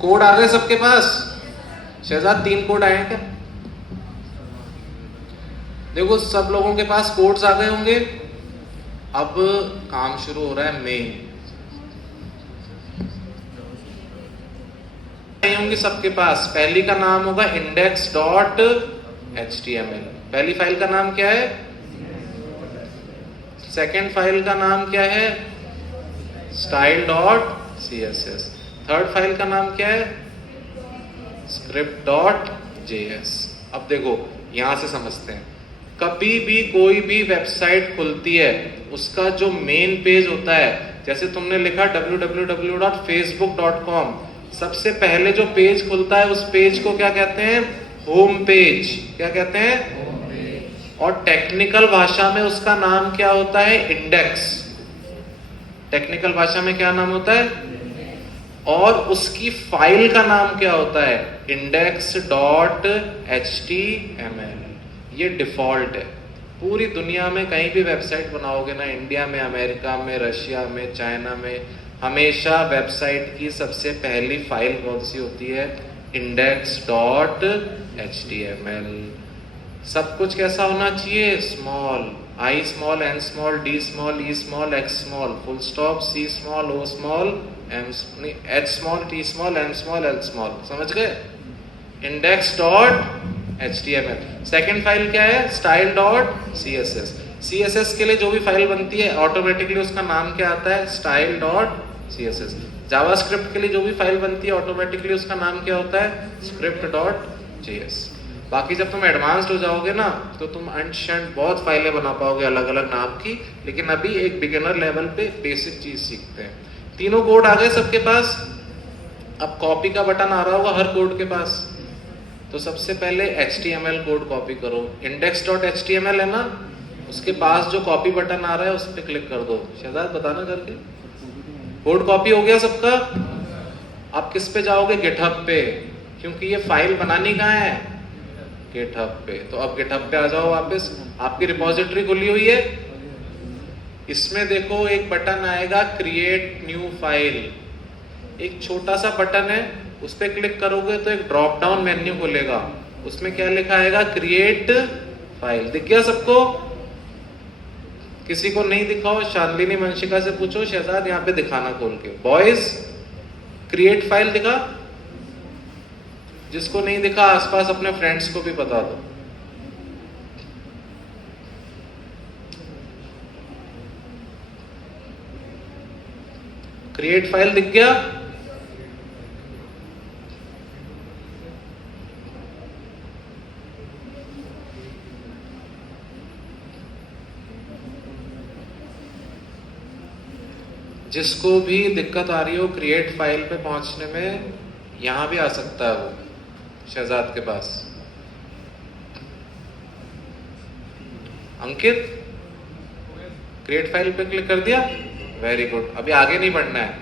कोड आ गए सबके पास। शहजाद 3 कोड आए क्या? देखो सब लोगों के पास कोड्स आ गए होंगे। अब काम शुरू हो रहा है मेन। होंगे सबके पास। पहली का नाम होगा index.html। पहली फाइल का नाम क्या है? सेकेंड फाइल का नाम क्या है? style.css। थर्ड फाइल का नाम क्या है? script.js। अब देखो यहां से समझते हैं। कभी भी कोई भी वेबसाइट खुलती है, उसका जो मेन पेज होता है, जैसे तुमने लिखा www.facebook.com, सबसे पहले जो पेज खुलता है उस पेज को क्या कहते हैं? Home page. क्या कहते हैं? Home page. और टेक्निकल भाषा में उसका नाम क्या होता है? इंडेक्स। टेक्निकल भाषा में क्या नाम होता है? और उसकी फाइल का नाम क्या होता है? index.html। ये डिफॉल्ट है। पूरी दुनिया में कहीं भी वेबसाइट बनाओगे ना, इंडिया में, अमेरिका में, रशिया में, चाइना में, हमेशा वेबसाइट की सबसे पहली फाइल कौन सी होती है? index.html। सब कुछ कैसा होना चाहिए? Small, I small, N small, D small, E small, X small, full stop, C small, O small, H small, T small, M small, L small. समझ गए? index.html। सेकेंड फाइल क्या है? style.css। CSS के लिए जो भी फाइल बनती है ऑटोमेटिकली उसका नाम क्या आता है? style.css। जावास्क्रिप्ट के लिए जो भी फाइल बनती है ऑटोमेटिकली उसका नाम क्या होता है? script.js। बाकी जब तुम एडवांस्ड हो जाओगे ना, तो तुम अंशंट बहुत फाइलें बना पाओगे अलग अलग नाम की, लेकिन अभी एक बिगिनर लेवल पे बेसिक चीज सीखते हैं। तीनों कोड आ गए सबके पास। अब कॉपी का बटन आ रहा होगा हर कोड के पास, तो सबसे पहले HTML कोड कॉपी करो। index.html है ना, उसके पास जो कॉपी बटन आ रहा है उस पर क्लिक कर दो। शहजाद बताना करके। कोड कॉपी हो गया सबका। आप किस पे जाओगे? गिटहब पे, क्योंकि ये फाइल बनानी कहाँ है? गिटहब पे। तो अब गिटहब पे आ जाओ वापस। आपकी रिपोजिटरी खुली हुई है, इसमें देखो एक बटन आएगा क्रिएट न्यू फाइल। एक छोटा सा बटन है, उस पर क्लिक करोगे तो एक ड्रॉप डाउन मेन्यू खुलेगा, उसमें क्या लिखा आएगा? Create file. दिख गया सबको? किसी को नहीं दिखा हो शालिनी वंशिका से पूछो, शहजाद यहाँ पे दिखाना खोल के। बॉयज क्रिएट फाइल दिखा? जिसको नहीं दिखा आसपास अपने फ्रेंड्स को भी बता दो। क्रिएट फाइल दिख गया? जिसको भी दिक्कत आ रही हो क्रिएट फाइल पे पहुंचने में, यहां भी आ सकता है वो शहजाद के पास। अंकित क्रिएट फाइल पे क्लिक कर दिया? Very good. अभी आगे नहीं बढ़ना है।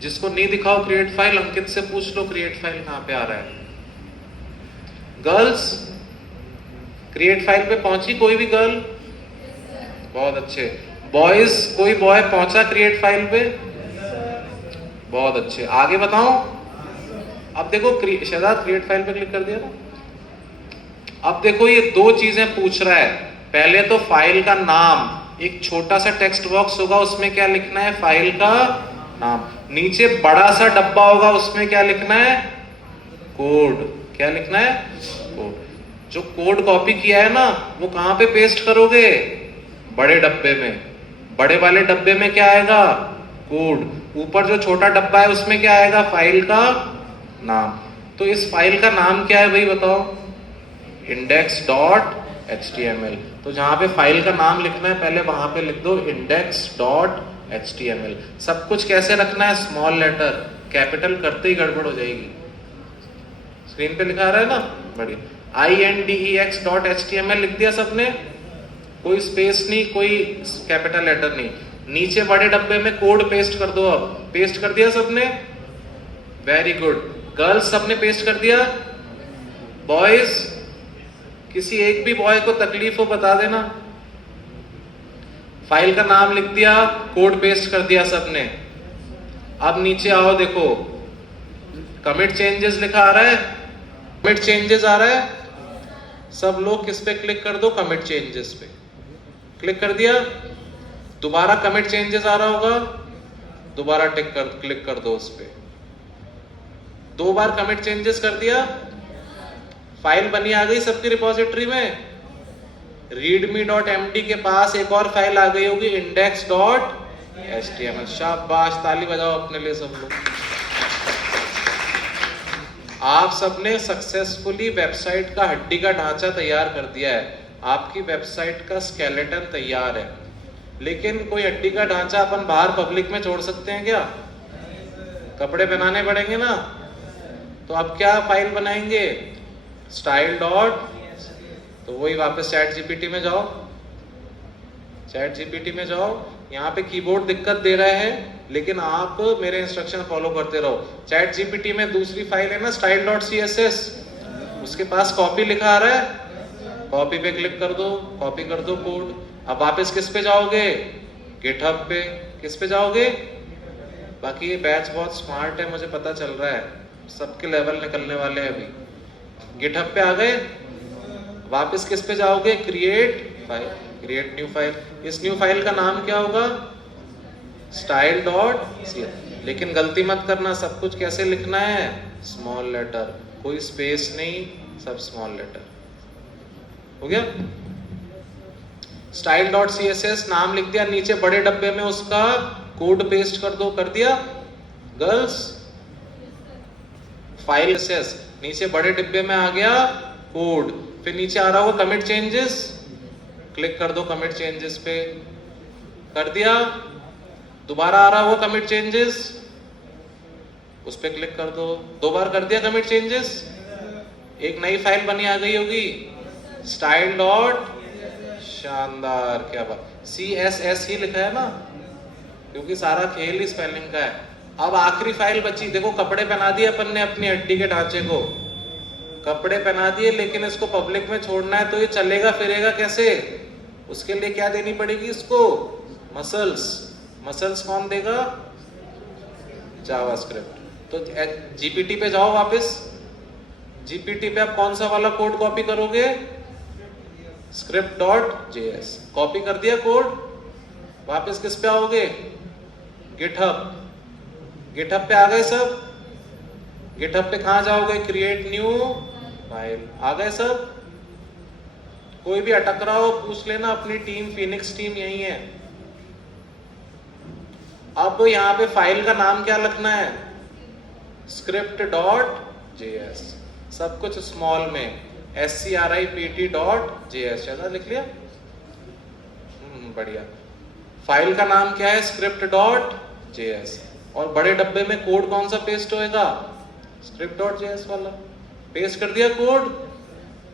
जिसको नहीं दिखाओ क्रिएट फाइल, अंकित से पूछ लो क्रिएट फाइल कहां पे आ रहा है। गर्ल्स क्रिएट फाइल पे पहुंची कोई भी गर्ल? बहुत अच्छे। बॉयज कोई बॉय पहुंचा क्रिएट फाइल पे? बहुत अच्छे। आगे बताओ। अब देखो शहजाद क्रिएट फाइल पे क्लिक कर दिया ना। अब देखो ये दो चीजें पूछ रहा है। पहले तो फाइल का नाम, एक छोटा सा टेक्स्ट बॉक्स होगा, उसमें क्या लिखना है? फाइल का नाम। नीचे बड़ा सा डब्बा होगा, उसमें क्या लिखना है? कोड। क्या लिखना है? कोड। जो कोड कॉपी किया है ना, वो कहां पे पेस्ट करोगे? बड़े डब्बे में। बड़े वाले डब्बे में क्या आएगा? कोड। ऊपर जो छोटा डब्बा है उसमें क्या आएगा? फाइल का नाम। तो इस फाइल का नाम क्या है भाई बताओ? index.html। तो जहां पे फाइल का नाम लिखना है पहले वहां पे लिख दो index.html। सब कुछ कैसे रखना है? स्मॉल लेटर, कैपिटल करते ही गड़बड़ हो जाएगी। स्क्रीन पे लिखा रहा है ना, बढ़िया। index.html लिख दिया सबने, कोई स्पेस नहीं, कोई कैपिटल लेटर नहीं। नीचे बड़े डब्बे में कोड पेस्ट कर दो। अब पेस्ट कर दिया सबने? Very good. गर्ल्स सबने पेस्ट कर दिया? बॉयज, किसी एक भी बॉय को तकलीफ हो बता देना। फाइल का नाम लिख दिया, कोड पेस्ट कर दिया सबने। अब नीचे आओ, देखो कमिट चेंजेस लिखा आ रहा है, कमिट चेंजेस आ रहा है। सब लोग किस पे क्लिक कर दो? कमिट चेंजेस पे क्लिक कर दिया। दोबारा कमिट चेंजेस आ रहा होगा, दोबारा क्लिक कर दो उस पे। 2 बार कमिट चेंजेस कर दिया, फाइल बनी आ गई सबकी रिपोजिटरी में। readme.md के पास एक और फाइल आ गई होगी index.html। शाबाश, ताली बजाओ अपने लिए सब लोग। आप सबने सक्सेसफुली वेबसाइट का हड्डी का ढांचा तैयार कर दिया है। आपकी वेबसाइट का स्केलेटन तैयार है, लेकिन कोई हड्डी का ढांचा अपन बाहर पब्लिक में छोड़ सकते हैं क्या? कपड़े पहनाने पड़ेंगे ना। तो अब क्या फाइल बनाएंगे? Style dot. तो वही वापस चैट जीपीटी में जाओ, चैट जीपीटी में जाओ। यहाँ पे कीबोर्ड दिक्कत दे रहा है, लेकिन आप मेरे इंस्ट्रक्शन फॉलो करते रहो। चैट जीपीटी में दूसरी फाइल है ना स्टाइल डॉट CSS, उसके पास कॉपी लिखा आ रहा है, कॉपी पे क्लिक कर दो, कॉपी कर दो कोड। अब वापस किस पे जाओगे? गिटहब पे। किस पे जाओगे? बाकी ये बैच बहुत स्मार्ट है, मुझे पता चल रहा है, सबके लेवल निकलने वाले हैं अभी। गिटहब पे आ गए, वापस किस पे जाओगे? Create file, create new file. इस न्यू फाइल का नाम क्या होगा? Style dot CSS। लेकिन गलती मत करना, सब कुछ कैसे लिखना है? स्मॉल लेटर, कोई स्पेस नहीं, सब स्मॉल लेटर। हो गया? स्टाइल डॉट CSS नाम लिख दिया, नीचे बड़े डब्बे में उसका कोड पेस्ट कर दो। कर दिया गर्ल्स? फाइल CSS नीचे बड़े डिब्बे में आ गया कोड, फिर नीचे आ रहा होगा कमिट चेंजेस, क्लिक कर दो कमिट चेंजेस पे। कर दिया? दोबारा आ रहा होगा कमिट चेंजेस, उस पे क्लिक कर दो। 2 बार कर दिया कमिट चेंजेस, एक नई फाइल बनी आ गई होगी स्टाइल डॉट। शानदार, क्या बात। CSS ही लिखा है ना, क्योंकि सारा खेल ही स्पेलिंग का है। अब आखिरी फाइल बची, देखो कपड़े पहना दिए अपन ने अपनी हड्डी के ढांचे को, कपड़े पहना दिए, लेकिन इसको पब्लिक में छोड़ना है तो ये चलेगा फिरेगा कैसे? उसके लिए क्या देनी पड़ेगी इसको? मसल्स। मसल्स कौन देगा? जावास्क्रिप्ट। तो जीपीटी पे जाओ वापस, जीपीटी पे आप कौन सा वाला कोड कॉपी करोगे? script.js। कॉपी कर दिया कोड, वापस किस पे आओगे? गिटहब। गिटहब पे आ गए सब? गिटहब पे कहां जाओगे? Create new file. आ गए सब? कोई भी अटक रहा हो पूछ लेना, अपनी टीम फिनिक्स टीम यही है। अब यहाँ पे फाइल का नाम क्या लिखना है? script.js। सब कुछ स्मॉल में, script.js। ऐसा लिख लिया? बढ़िया। फाइल का नाम क्या है? script.js। और बड़े डब्बे में कोड कौन सा पेस्ट होएगा? script.js वाला। पेस्ट कर दिया कोड,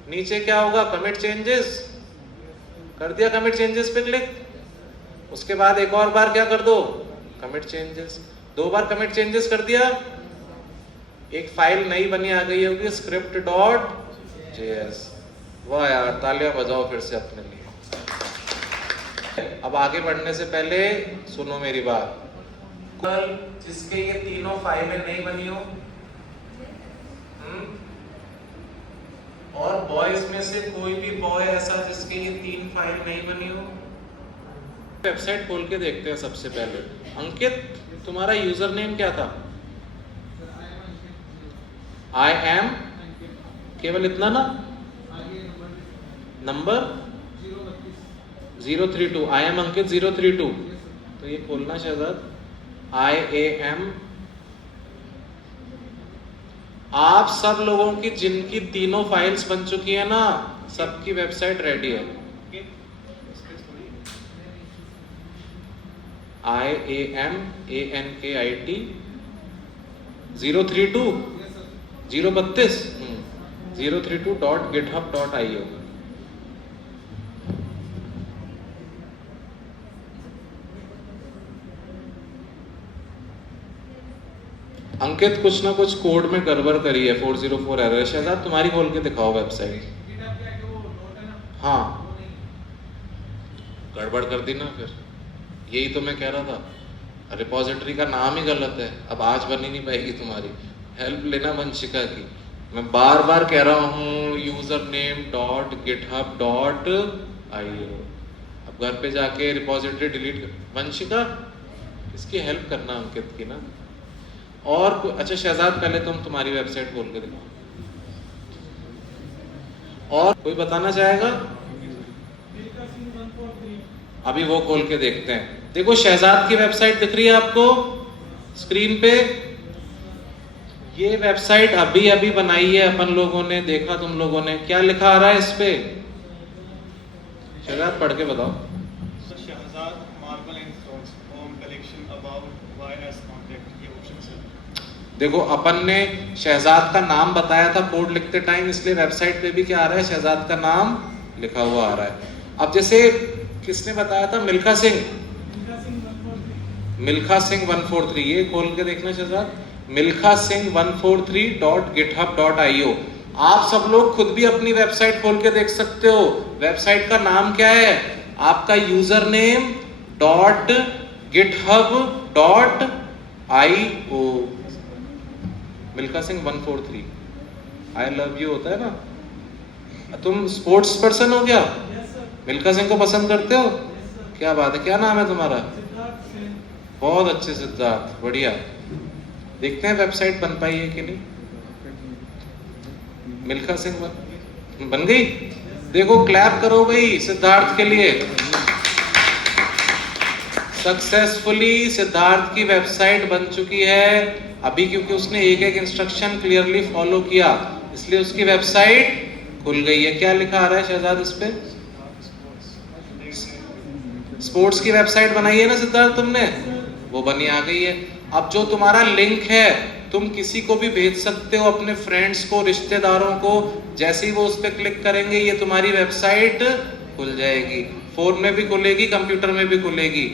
नीचे क्या होगा? Commit changes. कर दिया कमिट चेंजेस पे क्लिक, उसके बाद एक और बार क्या कर दो? Commit changes. 2 बार कमिट चेंजेस कर दिया, एक फाइल नई बनी आ गई होगी script.js। वाह यार, तालियां बजाओ फिर से अपने लिए। अब आगे बढ़ने से पहले सुनो मेरी बात। जिसके ये तीनों फाइलें नहीं बनी हो, और बॉयज में से कोई भी बॉय ऐसा जिसके ये 3 फाइल नहीं बनी हो, वेबसाइट खोल के देखते हैं सबसे पहले। अंकित, तुम्हारा यूजर नेम क्या था? आई एम, केवल इतना ना, नंबर 032। आई एम अंकित 032। तो ये खोलना शहजाद, IAM। आप सब लोगों की जिनकी तीनों फाइल्स बन चुकी है ना, सबकी वेबसाइट रेडी है। IAM ANKIT 032 032 032.github.io। अंकित कुछ ना कुछ कोड में गड़बड़ करी है, 404 एरर। शहजाद तुम्हारी खोल के दिखाओ वेबसाइट। हाँ गड़बड़ कर दी ना फिर, यही तो मैं कह रहा था, रिपोजिटरी का नाम ही गलत है। अब आज बन ही नहीं पाएगी तुम्हारी, हेल्प लेना वंशिका की। मैं बार बार कह रहा हूँ username.github.io। अब घर पे जाके रिपोजिटरी डिलीट कर, वंशिका इसकी हेल्प करना अंकित की ना। और अच्छा शहजाद पहले तुम्हारी वेबसाइट खोल के दिखाओ। और कोई बताना चाहेगा? अभी वो खोल के देखते हैं। देखो शहजाद की वेबसाइट दिख रही है आपको स्क्रीन पे। ये वेबसाइट अभी अभी बनाई है अपन लोगों ने, देखा तुम लोगों ने। क्या लिखा आ रहा है इस पे? शहजाद पढ़ के बताओ। Shahzad marble and stones home collection about virus contact, ये ऑप्शन है। देखो अपन ने शहजाद का नाम बताया था कोड लिखते टाइम, इसलिए वेबसाइट पे भी क्या आ रहा है, शहजाद का नाम लिखा हुआ आ रहा है। अब जैसे किसने बताया था, मिल्खा सिंह 143, ये खोल के देखना शहजाद, मिल्खा सिंह 143.github.io। आप सब लोग खुद भी अपनी वेबसाइट खोल के देख सकते हो। वेबसाइट का नाम क्या है आपका, user name .github.io। Milkha Singh 143, I love you होता है ना। तुम स्पोर्ट्स पर्सन हो क्या? मिल्खा सिंह को पसंद करते हो? क्या बात है, क्या नाम है तुम्हारा? बहुत अच्छे सिद्धार्थ, बढ़िया। देखते हैं वेबसाइट बन पाई है कि नहीं। मिल्खा सिंह बन गई। देखो क्लैप करो भाई सिद्धार्थ के लिए। सक्सेसफुली सिद्धार्थ की वेबसाइट बन चुकी है अभी, क्योंकि उसने एक एक इंस्ट्रक्शन क्लियरली फॉलो किया, इसलिए उसकी वेबसाइट खुल गई है। क्या लिखा आ रहा है शहजाद इस पे? स्पोर्ट्स की वेबसाइट बनाई है ना सिद्धार्थ तुमने, वो बनी आ गई है। अब जो तुम्हारा लिंक है तुम किसी को भी भेज सकते हो, अपने फ्रेंड्स को, रिश्तेदारों को। जैसे ही वो उस पर क्लिक करेंगे ये तुम्हारी वेबसाइट खुल जाएगी। फोन में भी खुलेगी, कंप्यूटर में भी खुलेगी।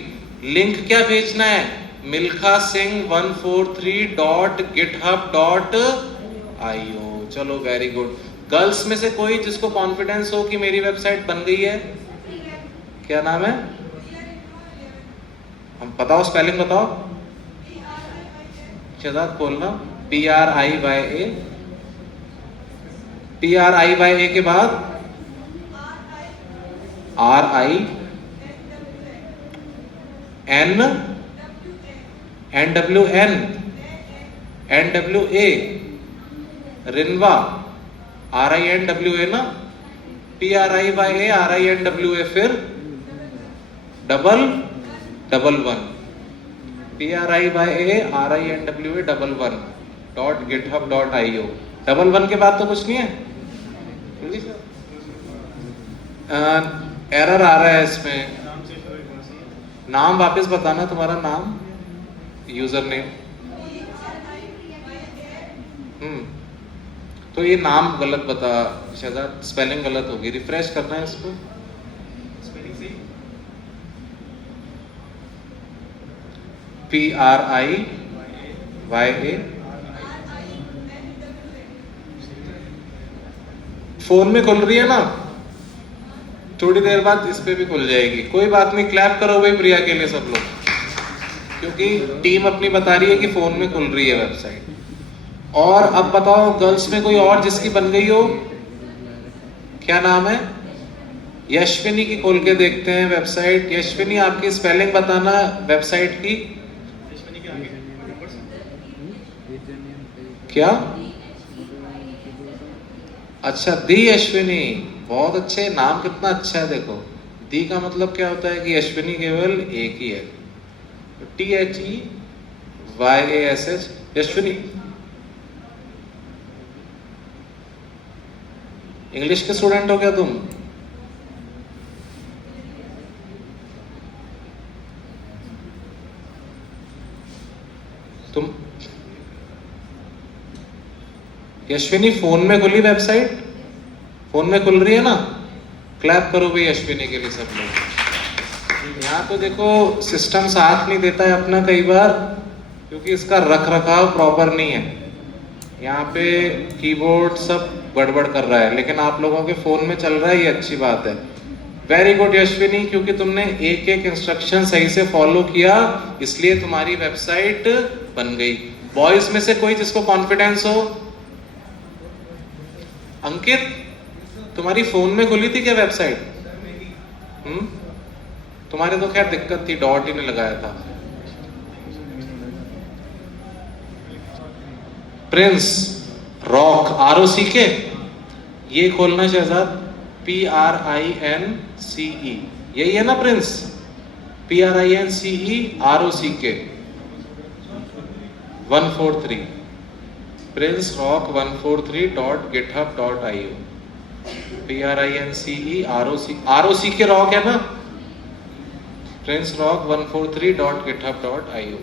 लिंक क्या भेजना है, मिल्खा सिंह 143.github.io। चलो वेरी गुड। गर्ल्स में से कोई जिसको कॉन्फिडेंस हो कि मेरी वेबसाइट बन गई है? क्या नाम है? हम बताओ, स्पेलिंग बताओ। शहजाद खोलना, PRIYA, PRIYA के बाद RINNWA, रिनवा, RINWA ना, PRIYA RINWA, फिर डबल 1 PRIYA RINWA 11.github.io। 1 के बाद तो कुछ नहीं है। एरर आ रहा है इसमें। नाम वापस बताना, तुम्हारा नाम, यूजर नेम। तो ये नाम गलत बता शहजाद, स्पेलिंग गलत होगी, रिफ्रेश करना है इसको। स्पेलिंग सही, PRIYA। फोन में खुल रही है ना, थोड़ी देर बाद इस पे भी खुल जाएगी। कोई बात नहीं, क्लैप करो भाई प्रिया के लिए सब लोग, क्योंकि टीम अपनी बता रही है कि फोन में खुल रही है वेबसाइट। और अब बताओ गर्ल्स में कोई और जिसकी बन गई हो, क्या नाम है? यशविनी की खोल के देखते हैं वेबसाइट। यशविनी आपकी स्पेलिंग बताना वेबसाइट की। यशविनी के आगे क्या? अच्छा, दी यशविनी, बहुत अच्छे नाम, कितना अच्छा है। देखो दी का मतलब क्या होता है कि यशविनी केवल एक ही है। THEYASH, यशविनी। इंग्लिश के स्टूडेंट हो क्या तुम? तुम यशविनी फोन में खुली वेबसाइट? फोन में खुल रही है ना? क्लैप करो भाई यशविनी के लिए सब लोग। यहाँ तो देखो सिस्टम साथ नहीं देता है अपना कई बार, क्योंकि इसका रख रखाव प्रॉपर नहीं है। यहाँ पे कीबोर्ड सब गड़बड़ कर रहा है, लेकिन आप लोगों के फोन में चल रहा है, ये अच्छी बात है। वेरी गुड यशविनी, क्योंकि तुमने एक एक इंस्ट्रक्शन सही से फॉलो किया, इसलिए तुम्हारी वेबसाइट बन गई। बॉयज में से कोई जिसको कॉन्फिडेंस हो? अंकित, तुम्हारी फोन में खुली थी क्या वेबसाइट? तुम्हारे तो खैर दिक्कत थी, डॉट ही नहीं लगाया था। प्रिंस रॉक, ROCK, ये खोलना शहजाद, PRINCE, यही है ना Prince? PRINCE ROCK 143, Prince rock 143.github.io, PRINCE ROCK rock है ना? प्रिंस रॉक 143.github.io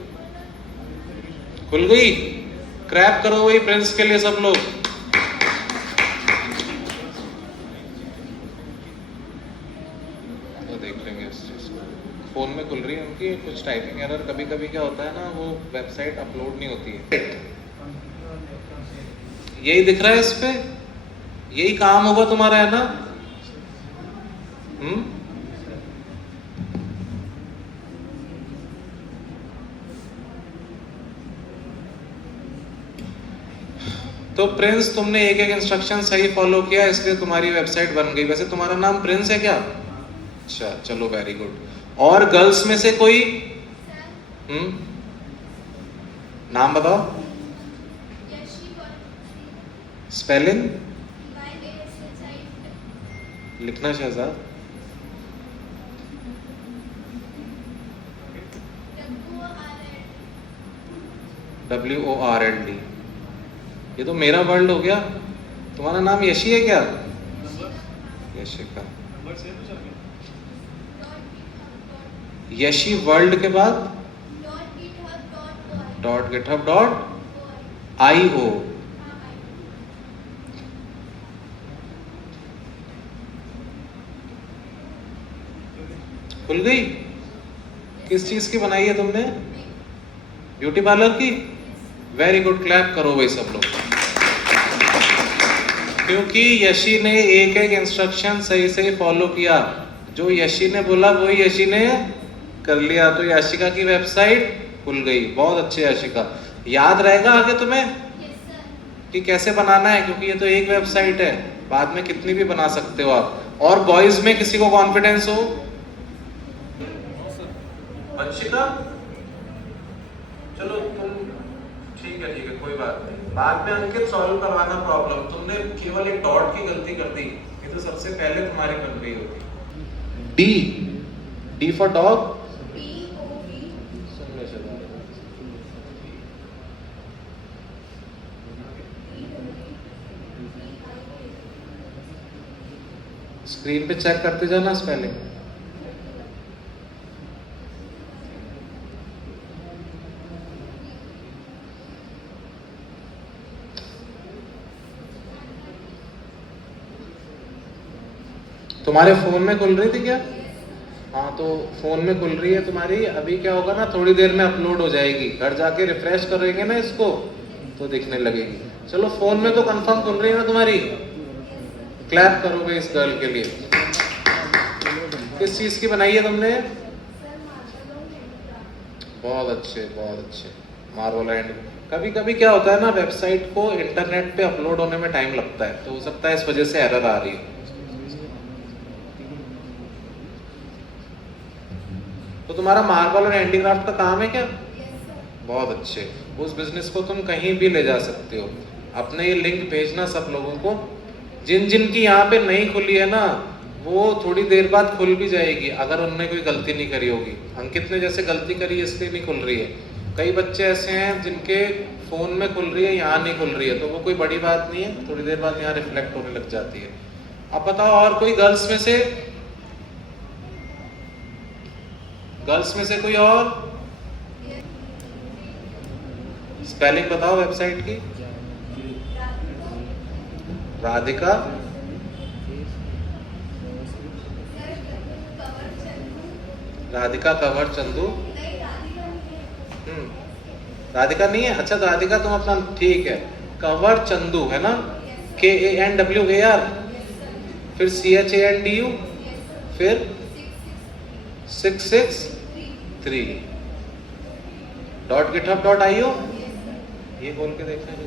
खुल गई। क्रैप करो वही प्रिंस के लिए सब लोग। तो देख लेंगे इस चीज को। फोन में खुल रही है उनकी, कुछ टाइपिंग एरर कभी कभी क्या होता है ना, वो वेबसाइट अपलोड नहीं होती है। यही दिख रहा है इस पे, यही काम होगा तुम्हारा, है ना? तो प्रिंस, तुमने एक एक इंस्ट्रक्शन सही फॉलो किया, इसलिए तुम्हारी वेबसाइट बन गई। वैसे तुम्हारा नाम प्रिंस है क्या? अच्छा, चलो वेरी गुड। और गर्ल्स में से कोई? नाम बताओ। स्पेलिंग लिखना शहजाद। WORLD, ये तो मेरा वर्ल्ड हो गया। तुम्हारा नाम यशी है क्या? यशिका। यशी वर्ल्ड के बाद .github.io। खुल गई? किस चीज की बनाई है तुमने? ब्यूटी पार्लर की? वेरी गुड, क्लैप करो भाई सब लोग। क्योंकि यशी ने एक एक इंस्ट्रक्शन सही सही फॉलो किया, जो यशी ने बोला वही यशी ने कर लिया, तो याशिका की वेबसाइट खुल गई। बहुत अच्छे याशिका। याद रहेगा आगे तुम्हें कि कैसे बनाना है, क्योंकि ये तो एक वेबसाइट है, बाद में कितनी भी बना सकते हो आप। और बॉयज में किसी को कॉन्फिडेंस हो? अंशिका, चलो तुम, ठीक है कोई बात नहीं, बाद में अंकित सॉल्व करवाना प्रॉब्लम। तुमने केवल एक डॉट की गलती कर दी, ये तो सबसे पहले तुम्हारी बन गई होती। D for dog. स्क्रीन पे चेक करते जाना स्पेलिंग। तुम्हारे फोन में खुल रही थी क्या? हाँ, तो फोन में खुल रही है तुम्हारी। अभी क्या होगा ना, थोड़ी देर में अपलोड हो जाएगी, घर जाके रिफ्रेश करेंगे ना इसको तो दिखने लगेगी। चलो, फोन में तो कंफर्म खुल रही है ना तुम्हारी? क्लैप करोगे इस गर्ल के लिए। किस चीज की बनाई है तुमने? बहुत अच्छे, बहुत अच्छे, मार्वल एंड। कभी कभी क्या होता है ना, वेबसाइट को इंटरनेट पे अपलोड होने में टाइम लगता है, तो हो सकता है इस वजह से एरर आ रही है। तो तुम्हारा मार्बल और हैंडीक्राफ्ट का काम है क्या? बहुत अच्छे। उस बिजनेस को तुम कहीं भी ले जा सकते हो। अपने ये लिंक भेजना सब लोगों को, जिन जिन की यहाँ पे नहीं खुली है ना, वो थोड़ी देर बाद खुल भी जाएगी अगर उनने कोई गलती नहीं करी होगी। अंकित ने जैसे गलती करी इसलिए नहीं खुल रही है। कई बच्चे ऐसे हैं जिनके फ़ोन में खुल रही है, यहाँ नहीं खुल रही है, तो वो कोई बड़ी बात नहीं है, थोड़ी देर बाद यहाँ रिफ्लेक्ट होने लग जाती है। अब बताओ और कोई गर्ल्स में से कोई और स्पेलिंग बताओ वेबसाइट की। राधिका कंवर चंदू। राधिका नहीं है, अच्छा राधिका तुम अपना ठीक है, कंवर चंदू है ना, KANWAR, फिर CHANDU, फिर 663 .github.io। ये बोल के देखना है।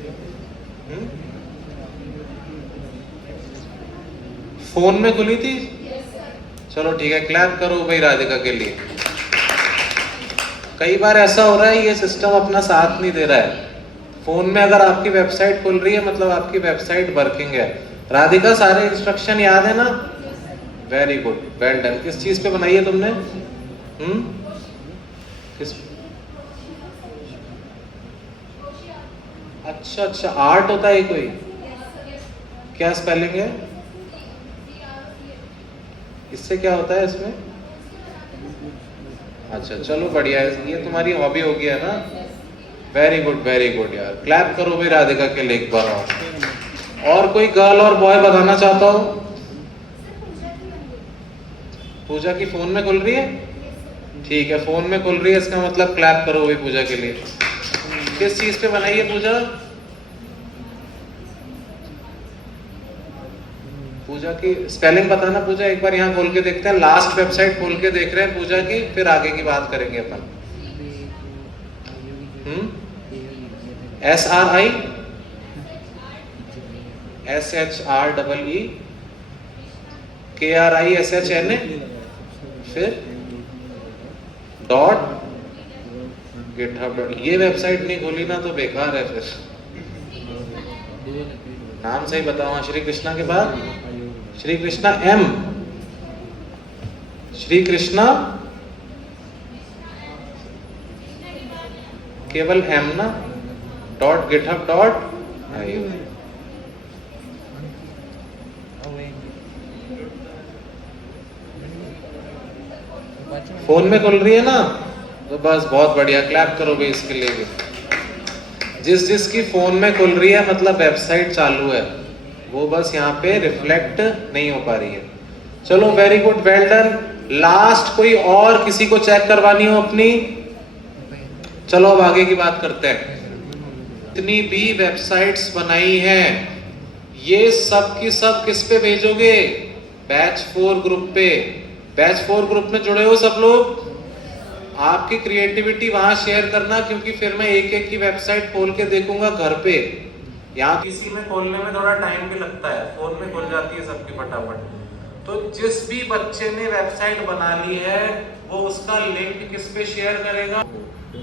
फोन में खुली थी, चलो ठीक है, क्लैप करो भाई राधिका के लिए। कई बार ऐसा हो रहा है ये सिस्टम अपना साथ नहीं दे रहा है। फोन में अगर आपकी वेबसाइट खुल रही है मतलब आपकी वेबसाइट वर्किंग है। राधिका सारे इंस्ट्रक्शन याद है ना? Very good, well done. किस चीज पे बनाई है तुमने? किस? अच्छा, आर्ट होता है कोई? क्या स्पेलिंग है? इससे क्या होता है इसमें? अच्छा चलो बढ़िया है, ये तुम्हारी हॉबी हो गया ना। वेरी गुड यार, क्लैप करो भाई राधिका के लिए एक बार। और कोई गर्ल और बॉय बताना चाहता हो? पूजा की फोन में खुल रही है, ठीक है, फोन में खुल रही है, इसका मतलब क्लैप करो भाई पूजा के लिए। किस चीज पे बनाई है पूजा? पूजा की स्पेलिंग बताना पूजा, एक बार यहाँ खोल के देखते हैं। लास्ट वेबसाइट खोल के देख रहे हैं पूजा की, फिर आगे की बात करेंगे अपन। SRI SHREE KRISHNA, फिर .github। ये वेबसाइट नहीं खोली ना तो बेकार है फिर। नाम सही बताओ। श्री कृष्णा के बाद श्री कृष्णा M, श्री कृष्णा केवल M ना, .github.io। फोन में खुल रही है ना, तो बस बहुत बढ़िया, क्लैप करो भाई इसके लिए भी। जिसकी फोन में खुल रही है मतलब वेबसाइट चालू है, वो बस यहाँ पे रिफ्लेक्ट नहीं हो पा रही है। चलो very good, well done. Last कोई और किसी को चेक करवानी हो अपनी? चलो अब आगे की बात करते हैं। इतनी भी वेबसाइट्स बनाई हैं, ये सब की सब किस पे भेजोगे? बैच 4 ग्रुप पे। बैच 4 ग्रुप में जुड़े हो सब लोग? आपकी क्रिएटिविटी वहां शेयर करना, क्योंकि फिर मैं एक एक की वेबसाइट खोल के देखूंगा घर पे। यहाँ किसी में खोलने में थोड़ा टाइम भी लगता है, फोन में खुल जाती है सबकी फटाफट। तो जिस भी बच्चे ने वेबसाइट बना ली है वो उसका लिंक किस पे शेयर करेगा?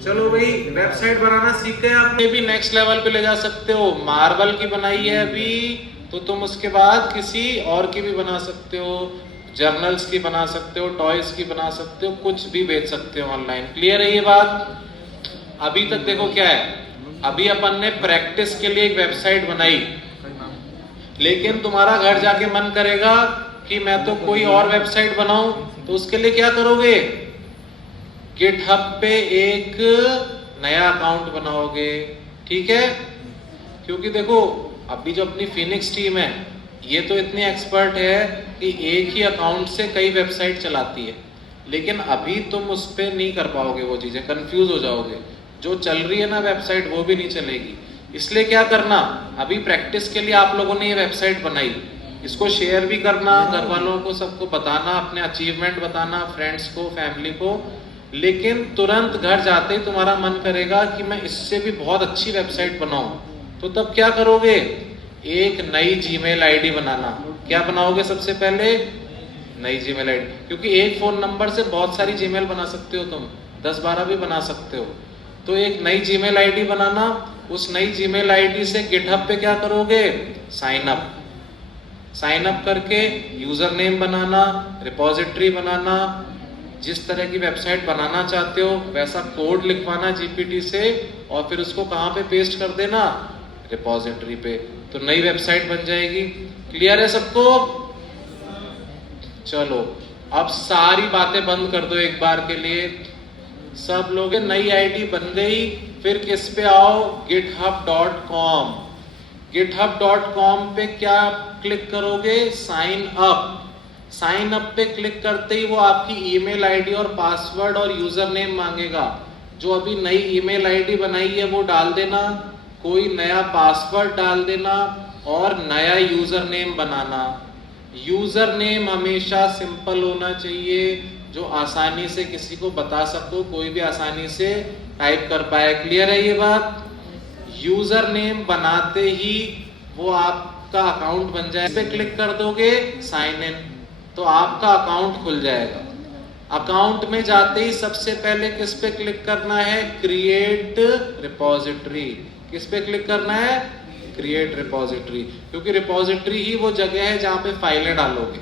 चलो भाई, वेबसाइट बनाना सीख गए आप, ये भी नेक्स्ट लेवल पे ले जा सकते हो। मार्बल की बनाई है अभी, तो तुम उसके बाद किसी और की भी बना सकते हो, जर्नल्स की बना सकते हो, टॉयज की बना सकते हो, कुछ भी बेच सकते हो ऑनलाइन। क्लियर है ये बात? अभी तक देखो क्या है, अभी अपन ने प्रैक्टिस के लिए एक वेबसाइट बनाई, लेकिन तुम्हारा घर जाके मन करेगा कि मैं तो कोई और वेबसाइट बनाऊं, तो उसके लिए क्या करोगे? गिटहब पे एक नया अकाउंट बनाओगे, ठीक है? क्योंकि देखो अभी जो अपनी फिनिक्स टीम है ये तो इतनी एक्सपर्ट है कि एक ही अकाउंट से कई वेबसाइट चलाती है, लेकिन अभी तुम उस पर नहीं कर पाओगे, वो चीजें कंफ्यूज हो जाओगे। जो चल रही है ना वेबसाइट वो भी नहीं चलेगी। इसलिए क्या करना, अभी प्रैक्टिस के लिए आप लोगों ने ये वेबसाइट बनाई, इसको शेयर भी करना, घर वालों को सबको बताना, अपने अचीवमेंट बताना, फ्रेंड्स को, फैमिली को। लेकिन तुरंत घर जाते ही तुम्हारा मन करेगा कि मैं इससे भी बहुत अच्छी वेबसाइट बनाऊं, तो तब क्या करोगे? एक नई जीमेल आईडी बनाना। क्या बनाओगे सबसे पहले? नई जीमेल आईडी, क्योंकि एक फोन नंबर से बहुत सारी जीमेल बना सकते हो तुम, 10-12 भी बना सकते हो। तो एक नई जीमेल आईडी बनाना, उस नई जीमेल आईडी से गिटहब पे क्या करोगे? Sign up. साइन अप करके यूजर नेम बनाना, रिपोजिटरी बनाना, जिस तरह की वेबसाइट बनाना चाहते हो वैसा कोड लिखवाना जीपीटी से और फिर उसको कहाँ पे पेस्ट कर देना, रिपोजिटरी पे, तो नई वेबसाइट बन जाएगी। क्लियर है सबको? चलो अब सारी बातें बंद कर दो एक बार के लिए। सब लोग नई आईडी बन गई, फिर किस पे आओ, github.com। github.com पे क्या क्लिक करोगे, साइन अप। साइन अप पे क्लिक करते ही वो आपकी ईमेल आईडी और पासवर्ड और यूजर नेम मांगेगा। जो अभी नई ईमेल आईडी बनाई है वो डाल देना, कोई नया पासवर्ड डाल देना और नया यूजर नेम बनाना। यूजर नेम हमेशा सिंपल होना चाहिए, जो आसानी से किसी को बता सको, कोई भी आसानी से टाइप कर पाए। क्लियर है ये बात? यूजर नेम बनाते ही वो आपका अकाउंट बन जाए। इस पे क्लिक कर दोगे साइन इन, तो आपका अकाउंट खुल जाएगा। अकाउंट में जाते ही सबसे पहले किस पे क्लिक करना है, क्रिएट रिपोजिटरी। किस पे क्लिक करना है, क्रिएट रिपोजिटरी, क्योंकि रिपोजिटरी ही वो जगह है जहां पे फाइलें डालोगे।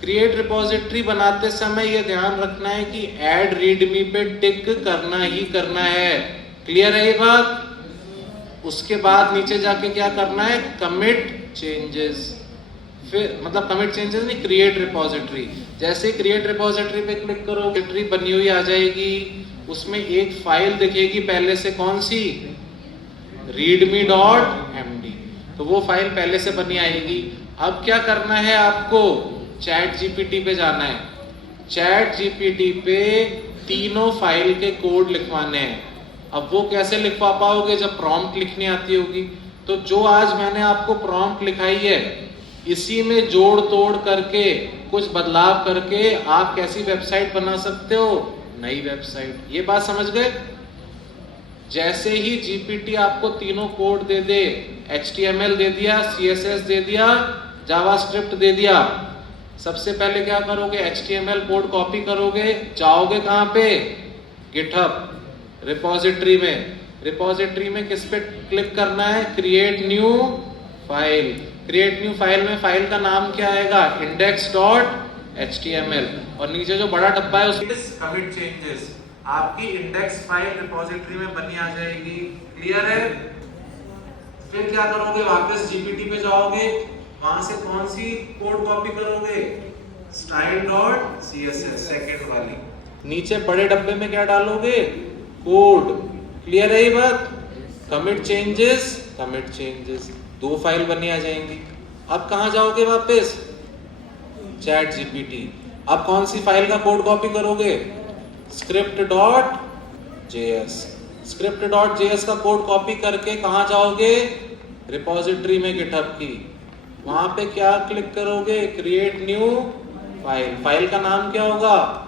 क्रिएट रिपोजिटरी बनाते समय ये ध्यान रखना है कि ऐड रीडमी पे टिक करना ही करना है। क्लियर है ये बात? उसके बाद नीचे जाके क्या करना है, कमिट चेंजेस। फिर मतलब कमिट चेंजेस नहीं, क्रिएट रिपोजिटरी। जैसे क्रिएट रिपोजिटरी पे क्लिक करो, रिपोजिटरी बनी हुई आ जाएगी। उसमें एक फाइल दिखेगी पहले से, कौन सी, readme.md, तो वो फाइल पहले से बनी आएगी। अब क्या करना है आपको, चैट जीपीटी पे जाना है। चैट जीपीटी पे तीनों फाइल के कोड लिखवाने हैं। अब वो कैसे लिखवा पाओगे, जब प्रॉम्प्ट लिखनी आती होगी। तो जो आज मैंने आपको प्रॉम्प्ट लिखाई है, इसी में जोड़ तोड़ करके, कुछ बदलाव करके आप कैसी वेबसाइट बना सकते हो, नई वेबसाइट। ये बात समझ गए? जैसे ही जीपीटी आपको तीनों कोड दे दे, HTML दे दिया, CSS दे दिया, जावास्क्रिप्ट दे दिया, सबसे पहले क्या करोगे, HTML कोड कॉपी करोगे, जाओगे कहाँ पे, गिटहब रिपोजिटरी में। रिपोजिटरी में किस पे क्लिक करना है, create new file. Create new file में फाइल का नाम क्या आएगा, index.html, और नीचे जो बड़ा डब्बा है उसमें कमिट चेंजेस। आपकी इंडेक्स फाइल रिपोजिटरी में बनी आ जाएगी। क्लियर है? फिर क्या करोगे, वापस जीपीटी पे जाओगे, वहां से कौन सी कोड कॉपी करोगे, style.css, सेकंड वाली। नीचे बड़े डब्बे में क्या डालोगे, कोड। क्लियर है ये बात? कमिट चेंजेस, कमिट चेंजेस, दो फाइल बनी आ जाएंगी। अब कहां जाओगे, वापस चैट जीपीटी। अब कौन सी फाइल का कोड कॉपी करोगे, script.js। script.js का कोड कॉपी करके कहां जाओगे, रिपोजिटरी में गिटहब की। वहां पे क्या क्लिक करोगे, क्रिएट न्यू फाइल। फाइल का नाम क्या होगा,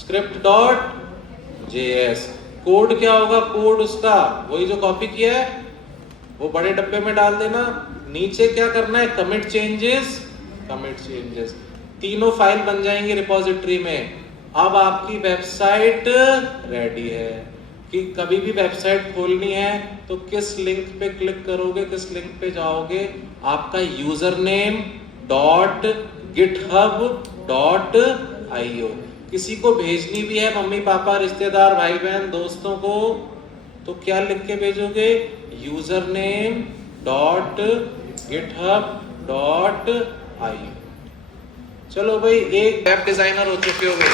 script.js। कोड क्या होगा, कोड उसका वही जो कॉपी किया है वो बड़े डब्बे में डाल देना। नीचे क्या करना है, कमिट चेंजेस, कमिट चेंजेस। तीनों फाइल बन जाएंगे रिपोजिटरी में। अब आपकी वेबसाइट रेडी है। कि कभी भी वेबसाइट खोलनी है तो किस लिंक पे क्लिक करोगे, किस लिंक पे जाओगे, आपका यूजर नेम .github.io। किसी को भेजनी भी है, मम्मी पापा, रिश्तेदार, भाई बहन, दोस्तों को, तो क्या लिख के भेजोगे, यूजर नेम .github.io। चलो भाई, एक वेब डिजाइनर हो चुके हो गए।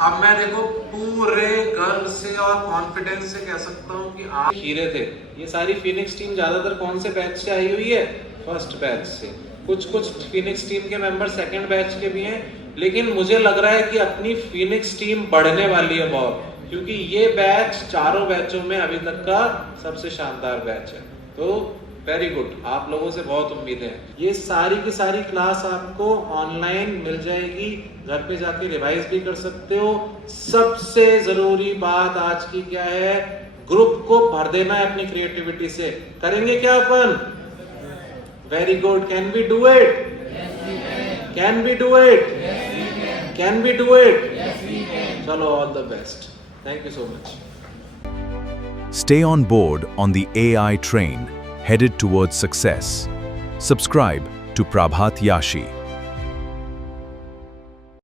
अब मैं देखो पूरे गर्व से और कॉन्फिडेंस से कह सकता हूँ कि आप हीरे थे। ये सारी फिनिक्स टीम ज्यादातर कौन से बैच से आई हुई है, फर्स्ट बैच से। कुछ फिनिक्स टीम के मेंबर सेकंड बैच के भी हैं, लेकिन मुझे लग रहा है कि अपनी फिनिक्स टीम बढ़ने वाली है बहुत, क्योंकि ये बैच चारों बैचों में अभी तक का सबसे शानदार बैच है। तो वेरी गुड, आप लोगों से बहुत उम्मीद है। ये सारी की सारी क्लास आपको ऑनलाइन मिल जाएगी, घर पे जाके रिवाइज भी कर सकते हो। सबसे जरूरी बात आज की क्या है, ग्रुप को भर देना है अपनी क्रिएटिविटी से। करेंगे क्या अपन? Very good, can we do it? Can we do it? Can we do it? चलो, all the best, thank you so much. Stay on board on the AI train, headed towards success. Subscribe to Prabhat Yashi.